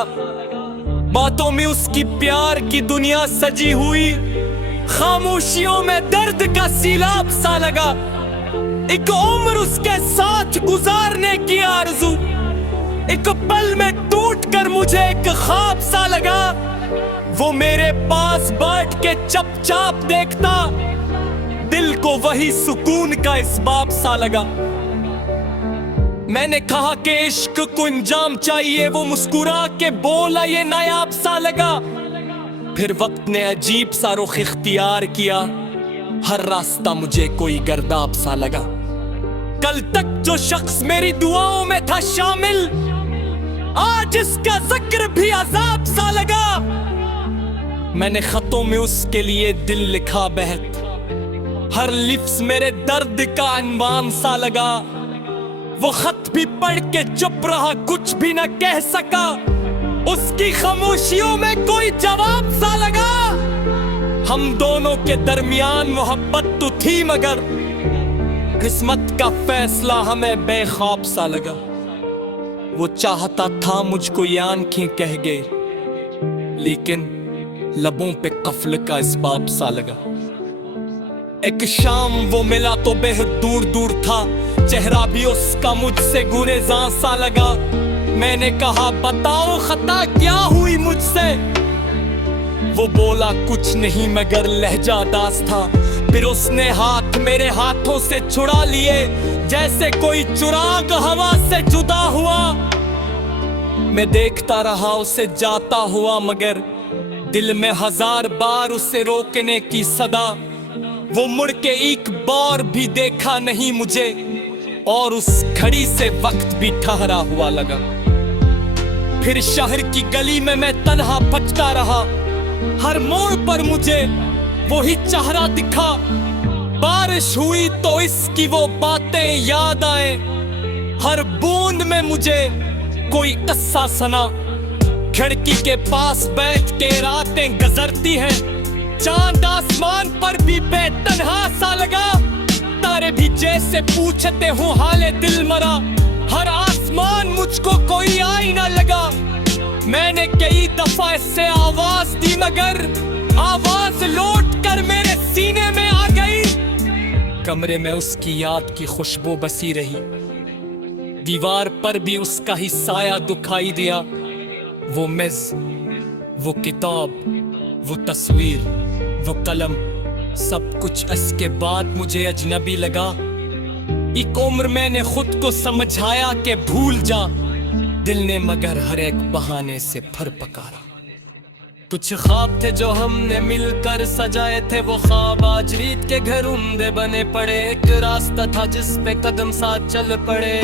बातों में उसकी प्यार की दुनिया सजी हुई, खामोशियों में दर्द का सीलाब सा लगा। एक उम्र उसके साथ गुजारने की आरज़ू, एक पल में टूट कर मुझे एक ख्वाब सा लगा। वो मेरे पास बैठ के चुपचाप देखता, दिल को वही सुकून का इसबाब सा लगा। मैंने कहा कि इश्क को इंजाम चाहिए, वो मुस्कुरा के बोला ये नायाब सा लगा। फिर वक्त ने अजीब सा रुख इख्तियार किया, हर रास्ता मुझे कोई गर्दाब सा लगा। कल तक जो शख्स मेरी दुआओं में था शामिल, आज इसका जिक्र भी अजाब सा लगा। मैंने खतों में उसके लिए दिल लिखा बहत, हर लिफ्ज़ मेरे दर्द का अनवान सा लगा। वो खत भी पढ़ के चुप रहा, कुछ भी न कह सका, उसकी खामोशियों में कोई जवाब सा लगा। हम दोनों के दरमियान मोहब्बत तो थी, मगर किस्मत का फैसला हमें बेख्वाब सा लगा। वो चाहता था मुझको ये आंखें कह गए, लेकिन लबों पे कफल का इसबाब सा लगा। एक शाम वो मिला तो बेहद दूर दूर था, चेहरा भी उसका मुझसे गुरेज़ां सा लगा। मैंने कहा बताओ खता क्या हुई मुझसे, वो बोला कुछ नहीं मगर लहजादास था। फिर उसने हाथ मेरे हाथों से छुड़ा लिए, जैसे कोई चुराग हवा से जुदा हुआ। मैं देखता रहा उसे जाता हुआ, मगर दिल में हजार बार उसे रोकने की सदा। वो मुड़ के एक बार भी देखा नहीं मुझे, और उस घड़ी से वक्त भी ठहरा हुआ लगा। फिर शहर की गली में मैं तन्हा भटका रहा, हर मोड़ पर मुझे वही चेहरा दिखा। बारिश हुई तो इसकी वो बातें याद आए, हर बूंद में मुझे कोई किस्सा सुना। खिड़की के पास बैठ के रातें गुजरती हैं, चांद आसमान पर भी बेतन्हा सा लगा। तारे भी जैसे पूछते हो हाले दिल मरा, हर आसमान मुझको कोई आईना लगा। मैंने कई दफा इससे आवाज दी, मगर आवाज लौट कर मेरे सीने में आ गई। कमरे में उसकी याद की खुशबू बसी रही, दीवार पर भी उसका ही साया दिखाई दिया। वो मेज, वो किताब, वो तस्वीर, वो कलम, सब कुछ इसके बाद मुझे अजनबी लगा। एक उम्र मैंने खुद को समझाया कि भूल जा, दिल ने मगर हर एक बहाने से फर पकारा। कुछ ख्वाब थे जो हमने मिलकर सजाए थे, वो ख्वाब आज रीत के घर उम्दे बने पड़े। एक रास्ता था जिस पे कदम साथ चल पड़े,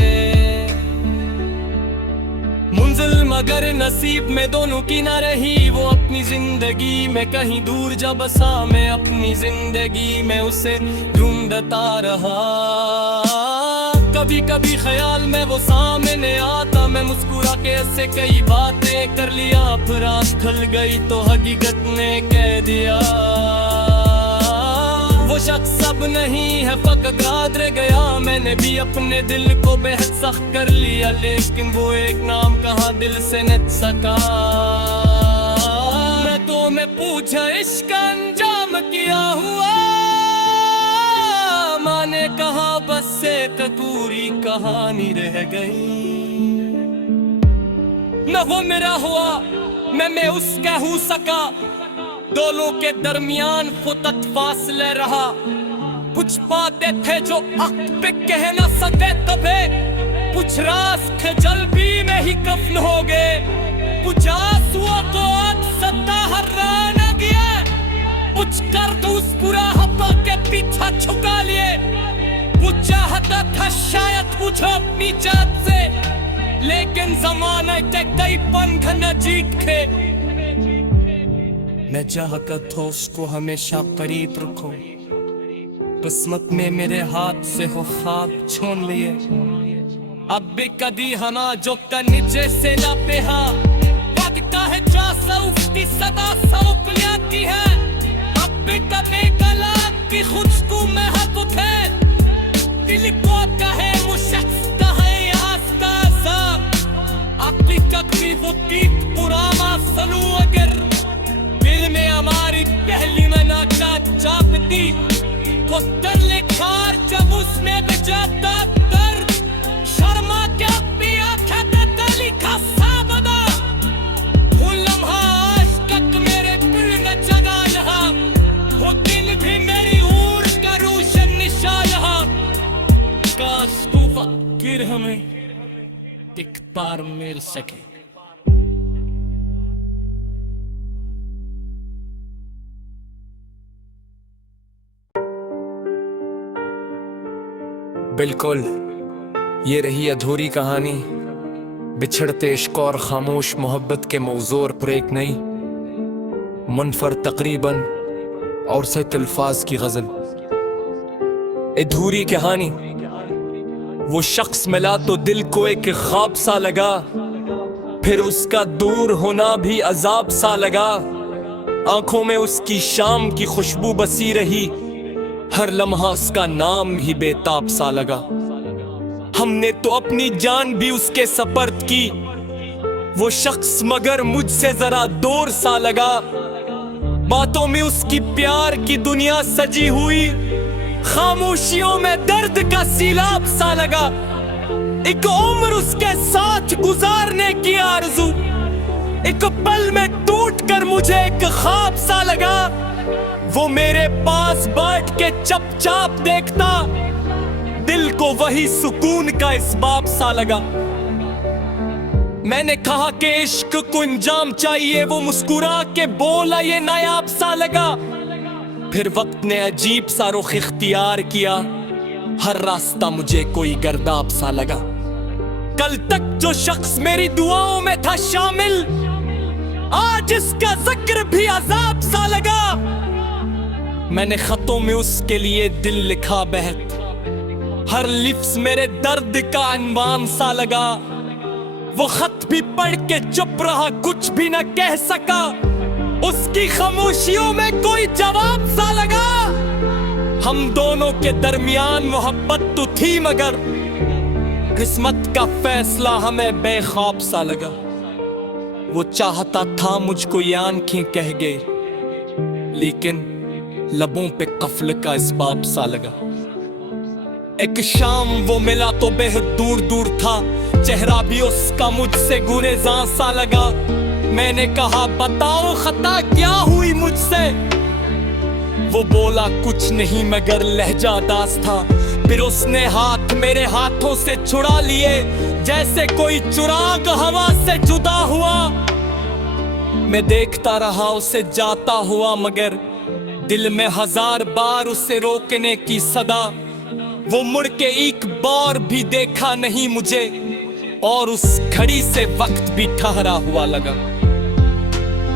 मुंजिल मगर नसीब में दोनों की ना रही। वो अपनी जिंदगी में कहीं दूर जा बसा, मैं अपनी जिंदगी में उसे ढूंढता रहा। कभी कभी ख्याल में वो सामने आता, मैं मुस्कुरा के ऐसे कई बातें कर लिया। फिर आँख खुल गई तो हकीकत ने कह दिया, वो शख्स अब नहीं है, फकत याद रह गया। मैंने भी अपने दिल को बेहद सख्त कर लिया, लेकिन वो एक नाम कहाँ दिल से न सका। मैं तो मैं पूछा इश्क अंजाम किया हुआ, माँ ने कहा बस एक पूरी कहानी रह गई। न वो मेरा हुआ न मैं उसका हो सका, दोनों के दरमियान फुतत फासले रहा। कुछ बातें थे जो अक पे कह न सके कभी, कुछ रास खजल भी में ही कफन हो गए। कुछ आंसुओं को आज सत्ता हर्रा न गया, कुछ कर तो उस पूरा हब्बा के पीछा छुका लिए। वो चाहता था शायद मुझे अपनी जात से, लेकिन जमाने के कई पंख न जीत के। मैं चाहता था उसको हमेशा करीब रखूं, किस्मत में मेरे हाथ से हो ख्वाब छीन लिए। अब भी कदी हना जो नीचे से ना पेहा, लगता है 400 सदा सौंपलियां की है। अब भी कभी गला की खुशबू में हाथ उठे, दिल को कहे वो शख्स कहे आस्ता सा। अब भी कभी वो गीत पुराना सुनूं, अगर दिल में हमारी पहली मनाका चापती, वो दर लिखार जब उसमें बजाता दर्द, शर्मा के अपनी आँखें पे दली का साबदा। वो लम्हा आज तक मेरे दिल में जगा यहाँ, वो दिन भी मेरी ऊर का रोशन निशा यहाँ। काश तू फकीर हमें एक बार मिल सके। बिल्कुल ये रही अधूरी कहानी, बिछड़ते इश्क और खामोश मोहब्बत के मौजूर पर एक नई मुनफर तकरीबन और सत अल्फाज की गजल। अधूरी कहानी, वो शख्स मिला तो दिल को एक ख्वाब सा लगा, फिर उसका दूर होना भी अजाब सा लगा। आंखों में उसकी शाम की खुशबू बसी रही, हर लम्हा उसका नाम ही बेताब सा लगा। हमने तो अपनी जान भी उसके सपर्द की, वो शख्स मगर मुझसे जरा दूर सा लगा। बातों में उसकी प्यार की दुनिया सजी हुई, खामोशियों में दर्द का सीलाब सा लगा। एक उम्र उसके साथ गुजारने की आरज़ू, एक पल में टूट कर मुझे एक ख्वाब सा लगा। वो मेरे पास बैठ के चुपचाप देखता, दिल को वही सुकून का इसबाब सा लगा। मैंने कहा कि इश्क को इंजाम चाहिए, वो मुस्कुरा के बोला ये नायाब सा लगा। फिर वक्त ने अजीब सा रुख इख्तियार किया, हर रास्ता मुझे कोई गर्दाब सा लगा। कल तक जो शख्स मेरी दुआओं में था शामिल, आज इसका जिक्र भी अजाब सा लगा। मैंने खतों में उसके लिए दिल लिखा बहक, हर लिफ्ज़ मेरे दर्द का अनवान सा लगा। वो खत भी पढ़ के चुप रहा, कुछ भी न कह सका, उसकी खामोशियों में कोई जवाब सा लगा। हम दोनों के दरमियान मोहब्बत तो थी, मगर किस्मत का फैसला हमें बेख्वाब सा लगा। वो चाहता था मुझको ये आंखें कह गए, लेकिन लबों पे कफ्ल का इसबाब सा लगा। एक शाम वो मिला तो बेहद दूर दूर था, चेहरा भी उसका मुझसे गुरेज़ां सा लगा। मैंने कहा बताओ खता क्या हुई मुझसे, वो बोला कुछ नहीं मगर लहजा दास था। फिर उसने हाथ मेरे हाथों से छुड़ा लिए, जैसे कोई चुराग हवा से जुदा हुआ। मैं देखता रहा उसे जाता हुआ, मगर दिल में हजार बार उसे रोकने की सदा। वो मुड़ के एक बार भी देखा नहीं मुझे, और उस घड़ी से वक्त भी ठहरा हुआ लगा।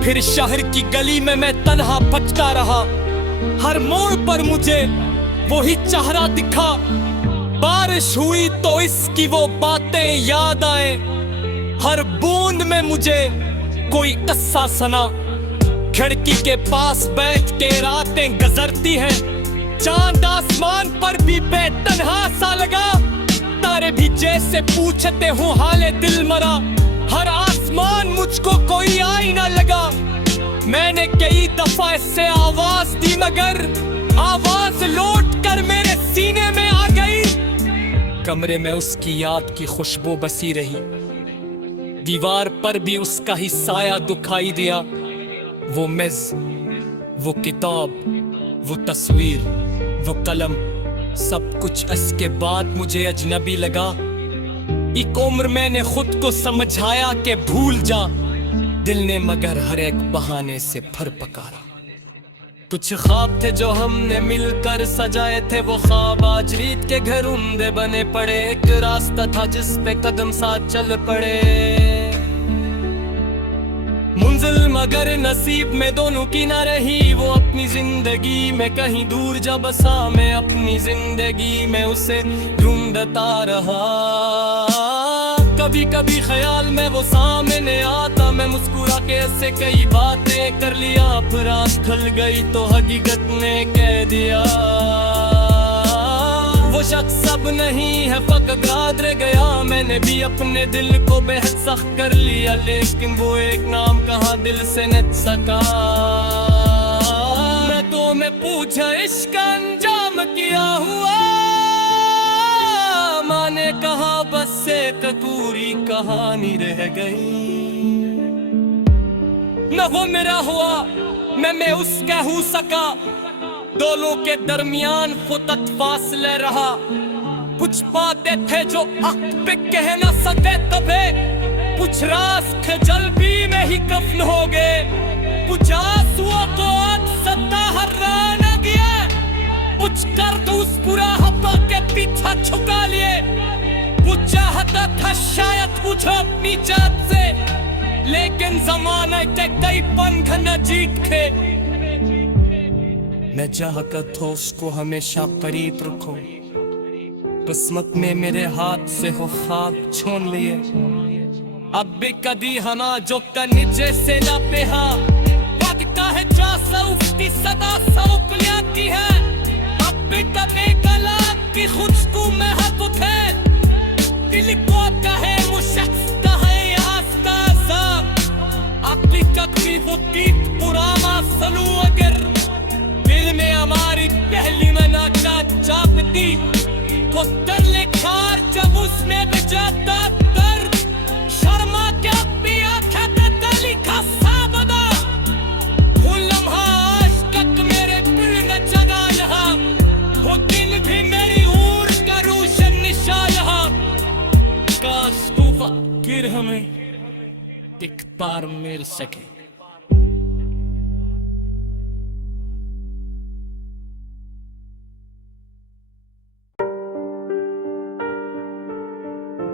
फिर शहर की गली में मैं तन्हा भटका रहा, हर मोड़ पर मुझे वही चेहरा दिखा। बारिश हुई तो इसकी वो बातें याद आए, हर बूंद में मुझे कोई किस्सा सुना। खिड़की के पास बैठ के रातें गुजरती हैं, चांद आसमान पर भी बेतन्हा सा लगा। तारे भी जैसे पूछते हूँ हाले दिल मरा, हर आसमान मुझको कोई आईना लगा। मैंने कई दफा इससे आवाज दी, मगर आवाज लौट कर मेरे सीने में आ गई। कमरे में उसकी याद की खुशबू बसी रही, दीवार पर भी उसका ही साया दिखाई दिया। वो मेज, वो किताब, वो तस्वीर, वो कलम, सब कुछ इसके बाद मुझे अजनबी लगा। एक उम्र मैंने खुद को समझाया कि भूल जा, दिल ने मगर हर एक बहाने से फर पकारा। कुछ ख्वाब थे जो हमने मिलकर सजाए थे, वो ख्वाब आज रीत के घर उम्दे बने पड़े। एक रास्ता था जिस पे कदम साथ चल पड़े, मुंजिल मगर नसीब में दोनों की ना रही। वो अपनी जिंदगी में कहीं दूर जा बसा, मैं अपनी जिंदगी में उसे ढूंढता रहा। कभी कभी ख्याल में वो सामने आता, मैं मुस्कुरा के ऐसे कई बातें कर लिया। फिर आँख खुल गई तो हकीकत ने कह दिया, वो शख्स अब नहीं है, फकत याद रह गया। मैंने भी अपने दिल को बेहद सख्त कर लिया, लेकिन वो एक नाम कहाँ दिल से न सका। मैं तो मैं पूछा इश्क अंजाम किया हुआ, माँ ने कहा बस एक पूरी कहानी रह गई। न वो मेरा हुआ न मैं उसका हो सका, दोनों के दरमियान फुतत फासले रहा। कुछ बातें थे जो अक पे कह न सके कभी, कुछ राज खजल भी में ही कफन हो गए। कुछ आंसुओं को आज सत्ता हर्रा न गया, कुछ कर तो उस पूरा हवा के पीछा छुका लिए। वो चाहता था शायद कुछ अपनी जात से, लेकिन जमाने के कई पंख न जीत के। मैं चाहता था उसको हमेशा करीब रखूं, किस्मत में मेरे हाथ से हो ख्वाब छीन लिए। अब भी कदी हना जो नीचे से ना पेहा, लगता है 400 सदा सौकलियां की है। अब भी कभी कलाम की खुशबू में हक उठे, दिल को कहे वो शख्स कहे आस्ताज़ा। अब भी कभी वो दीप पुराना सलू अगर दिल में हमारी पहली मनाका चापती, तो दर लेखार जब उसमें बजाता दर्द, शर्मा के अपनी आंखें पे दली का साबदा। फकीर हमें एक बार मिल सके।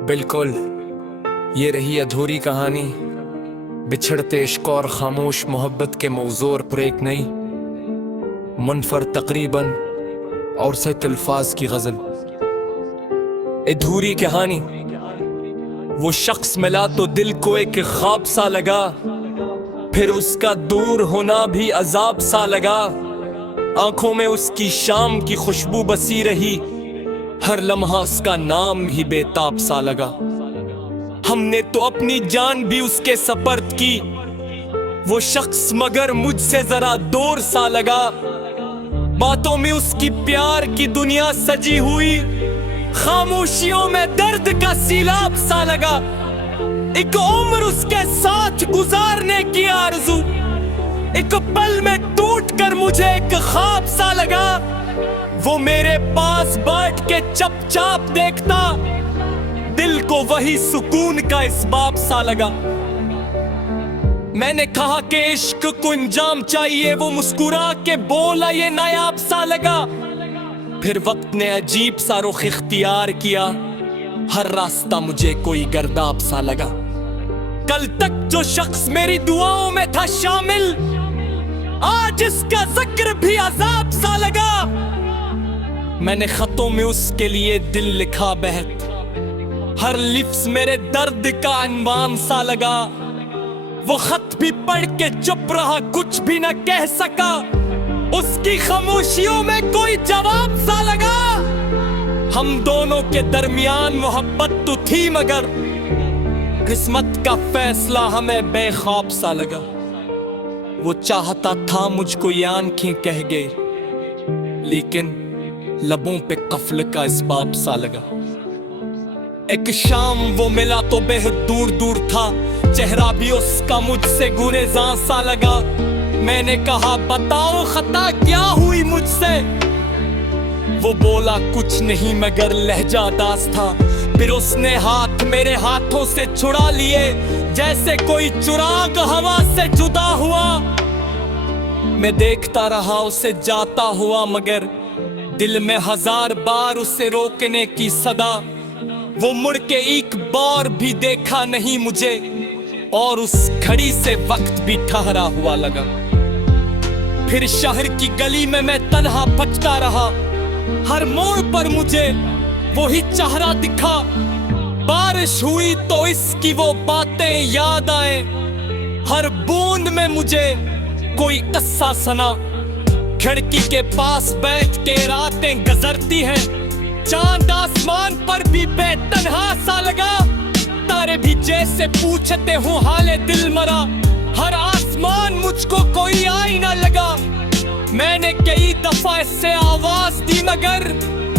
बिल्कुल ये रही अधूरी कहानी, बिछड़ते इश्क और खामोश मोहब्बत के मौजूर पर एक नई मुनफर तकरीबन और सत अल्फाज की गजल। अधूरी कहानी। वो शख्स मिला तो दिल को एक ख्वाब सा लगा, फिर उसका दूर होना भी अजाब सा लगा। आंखों में उसकी शाम की खुशबू बसी रही, हर लम्हा उसका नाम ही बेताब सा लगा। हमने तो अपनी जान भी उसके सपर्द की, वो शख्स मगर मुझसे जरा दूर सा लगा। बातों में उसकी प्यार की दुनिया सजी हुई, खामोशियों में दर्द का सीलाब सा लगा। एक उम्र उसके साथ गुजारने की आरज़ू, एक पल में टूट कर मुझे एक ख्वाब सा लगा। वो मेरे पास बैठ के चुपचाप देखता, दिल को वही सुकून का इसबाब सा लगा। मैंने कहा कि इश्क को इंजाम चाहिए, वो मुस्कुरा के बोला ये नायाब सा लगा। फिर वक्त ने अजीब सा रुख इख्तियार किया, हर रास्ता मुझे कोई गर्दाब सा लगा। कल तक जो शख्स मेरी दुआओं में था शामिल, आज इसका जिक्र भी अजाब सा लगा। मैंने खतों में उसके लिए दिल लिखा बहक, हर लिफ्ज़ मेरे दर्द का अनवान सा लगा। वो खत भी पढ़ के चुप रहा, कुछ भी न कह सका, उसकी खामोशियों में कोई जवाब सा लगा। हम दोनों के दरमियान मोहब्बत तो थी, मगर किस्मत का फैसला हमें बेख्वाब सा लगा। वो चाहता था मुझको ये आंखें कह गए, लेकिन लबों पे कफ्ल का इसबाब सा लगा। एक शाम वो मिला तो बेहद दूर दूर था, चेहरा भी उसका मुझसे गुरेज़ां सा लगा। मैंने कहा बताओ खता क्या हुई मुझसे, वो बोला कुछ नहीं मगर लहजा दास था। फिर उसने हाथ मेरे हाथों से छुड़ा लिए, जैसे कोई चुराग हवा से जुदा हुआ। मैं देखता रहा उसे जाता हुआ, मगर दिल में हजार बार उसे रोकने की सदा। वो मुड़ के एक बार भी देखा नहीं मुझे, और उस घड़ी से वक्त भी ठहरा हुआ लगा। फिर शहर की गली में मैं तन्हा भटका रहा, हर मोड़ पर मुझे वही चेहरा दिखा। बारिश हुई तो इसकी वो बातें याद आए, हर बूंद में मुझे कोई किस्सा सुना। खिड़की के पास बैठ के रातें गुजरती हैं, चांद आसमान पर भी बेतन्हा सा लगा। तारे भी जैसे पूछते हूँ हाले दिल मरा, हर आसमान मुझको कोई आईना लगा। मैंने कई दफा इससे आवाज दी, मगर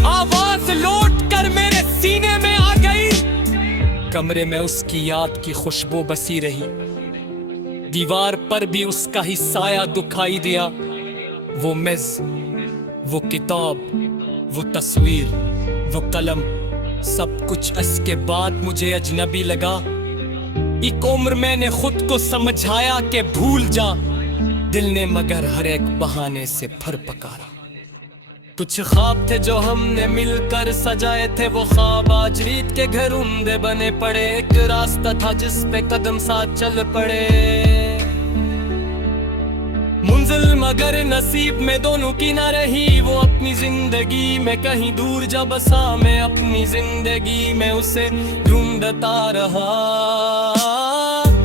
आवाज लौट कर मेरे सीने में आ गई। कमरे में उसकी याद की खुशबू बसी रही, दीवार पर भी उसका ही साया दिखाई दिया। वो मेज़, वो किताब, वो तस्वीर, वो कलम, सब कुछ इसके बाद मुझे अजनबी लगा। एक उम्र मैंने खुद को समझाया कि भूल जा, दिल ने मगर हर एक बहाने से फर पकारा। कुछ ख्वाब थे जो हमने मिलकर सजाए थे, वो ख्वाब आज रीत के घर उम्दे बने पड़े। एक रास्ता था जिस पे कदम साथ चल पड़े, मुंजिल मगर नसीब में दोनों की ना रही। वो अपनी जिंदगी में कहीं दूर जा बसा, मैं अपनी जिंदगी में उसे ढूंढता रहा।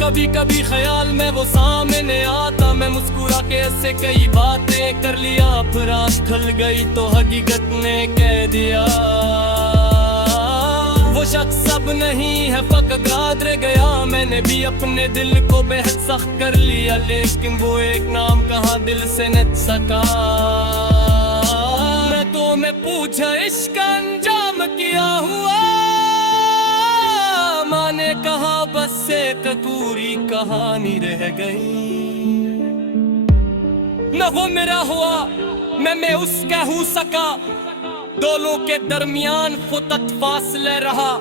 कभी कभी ख्याल में वो सामने आता, मैं मुस्कुरा के ऐसे कई बातें कर लिया। फिर आँख खुल गई तो हकीकत ने कह दिया, वो शख्स सब नहीं है फकत याद रह गया। मैंने भी अपने दिल को बेहद सख्त कर लिया, लेकिन वो एक नाम कहाँ दिल से न सका। मैं तो मैं पूछा इश्क अंजाम किया हुआ, माँ ने कहा बस एक पूरी कहानी रह गई। न वो मेरा हुआ न मैं उसका हो सका, दोनों के दरमियान फुतत फासले रहा।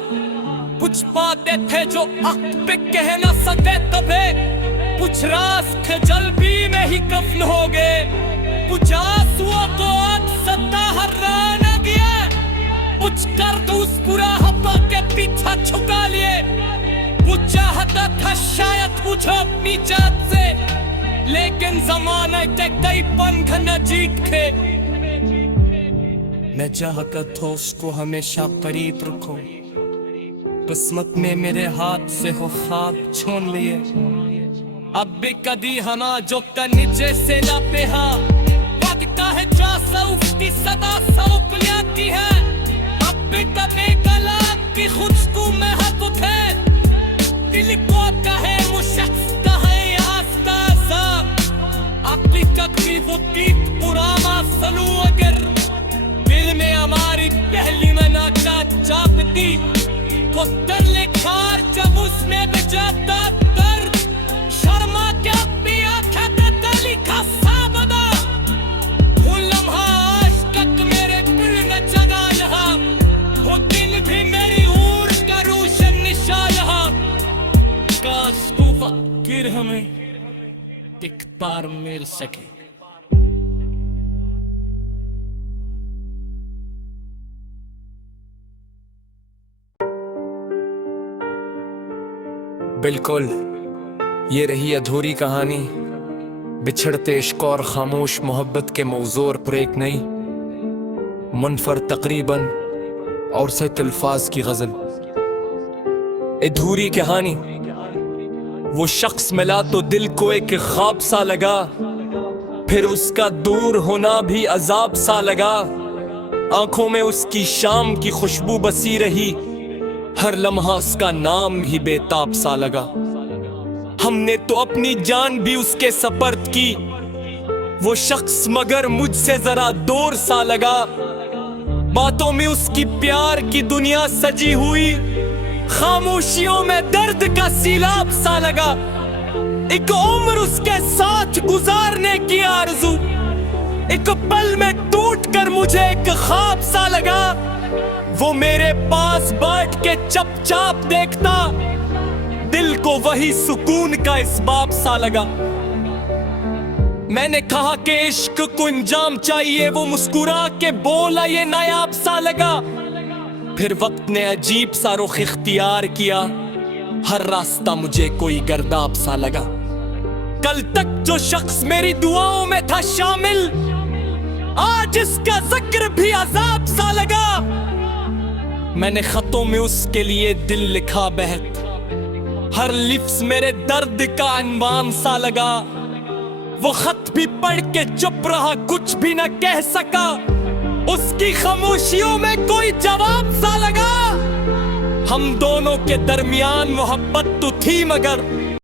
कुछ बातें थे जो हक पे कह न सके कभी, कुछ रास खजल भी में ही कफन हो गए, कुछ आंसुओं को आज सत्ता हर्रा न गया, कुछ कर तो उस पूरा हवा के पीछा छुका लिए, वो चाहता था शायद पूछो अपनी जात से, लेकिन जमाने के कई पंख न जीत के। मैं चाहता था उसको हमेशा करीब रखूं, किस्मत में मेरे हाथ से हो ख्वाब छीन लिए, अब भी कदी हना जो का नीचे से लाते हैं, लगता है 400 सदा सौंपलियाती है, अब भी कभी कलाम की खुशबू में हक उठे, दिल को कहे वो शख्स कहे आस्ता सा, अपनी कभी वो दीप पुराना सलू अगर दिल में हमारी पहली मनाका चापती, तो दर लेखार जब उसमें बजाता दर्द, शर्मा के अपनी आंखें पे दली का साबदा, वो लम्हा आज तक मेरे दिल में जगा यहाँ, वो दिन भी मेरी ऊर का रोशन निशा यहाँ, काश तू फकीर हमें एक बार मिल सके। बिल्कुल ये रही अधूरी कहानी, बिछड़ते इश्क और खामोश मोहब्बत के मौजूर पर एक नई मुनफर तकरीबन और सत अल्फाज की गजल। अधूरी कहानी, वो शख्स मिला तो दिल को एक ख्वाब सा लगा, फिर उसका दूर होना भी अजाब सा लगा, आंखों में उसकी शाम की खुशबू बसी रही, हर लम्हा उसका नाम ही बेताब सा लगा, हमने तो अपनी जान भी उसके सपर्द की, वो शख्स मगर मुझसे जरा दूर सा लगा, बातों में उसकी प्यार की दुनिया सजी हुई, खामोशियों में दर्द का सीलाब सा लगा, एक उम्र उसके साथ गुजारने की आरज़ू, एक पल में टूट कर मुझे एक ख्वाब सा लगा, वो मेरे पास बैठ के चुपचाप देखता, दिल को वही सुकून का इसबाब सा लगा। मैंने कहा कि इश्क को इंजाम चाहिए, वो मुस्कुरा के बोला ये नायाब सा लगा, फिर वक्त ने अजीब सा रुख इख्तियार किया, हर रास्ता मुझे कोई गर्दाब सा लगा, कल तक जो शख्स मेरी दुआओं में था शामिल, आज इसका जिक्र भी अजाब सा लगा, मैंने खतों में उसके लिए दिल लिखा बहक, हर लिफ्ज़ मेरे दर्द का अनवान सा लगा, वो खत भी पढ़ के चुप रहा कुछ भी न कह सका, उसकी खामोशियों में कोई जवाब सा लगा, हम दोनों के दरमियान मोहब्बत तो थी मगर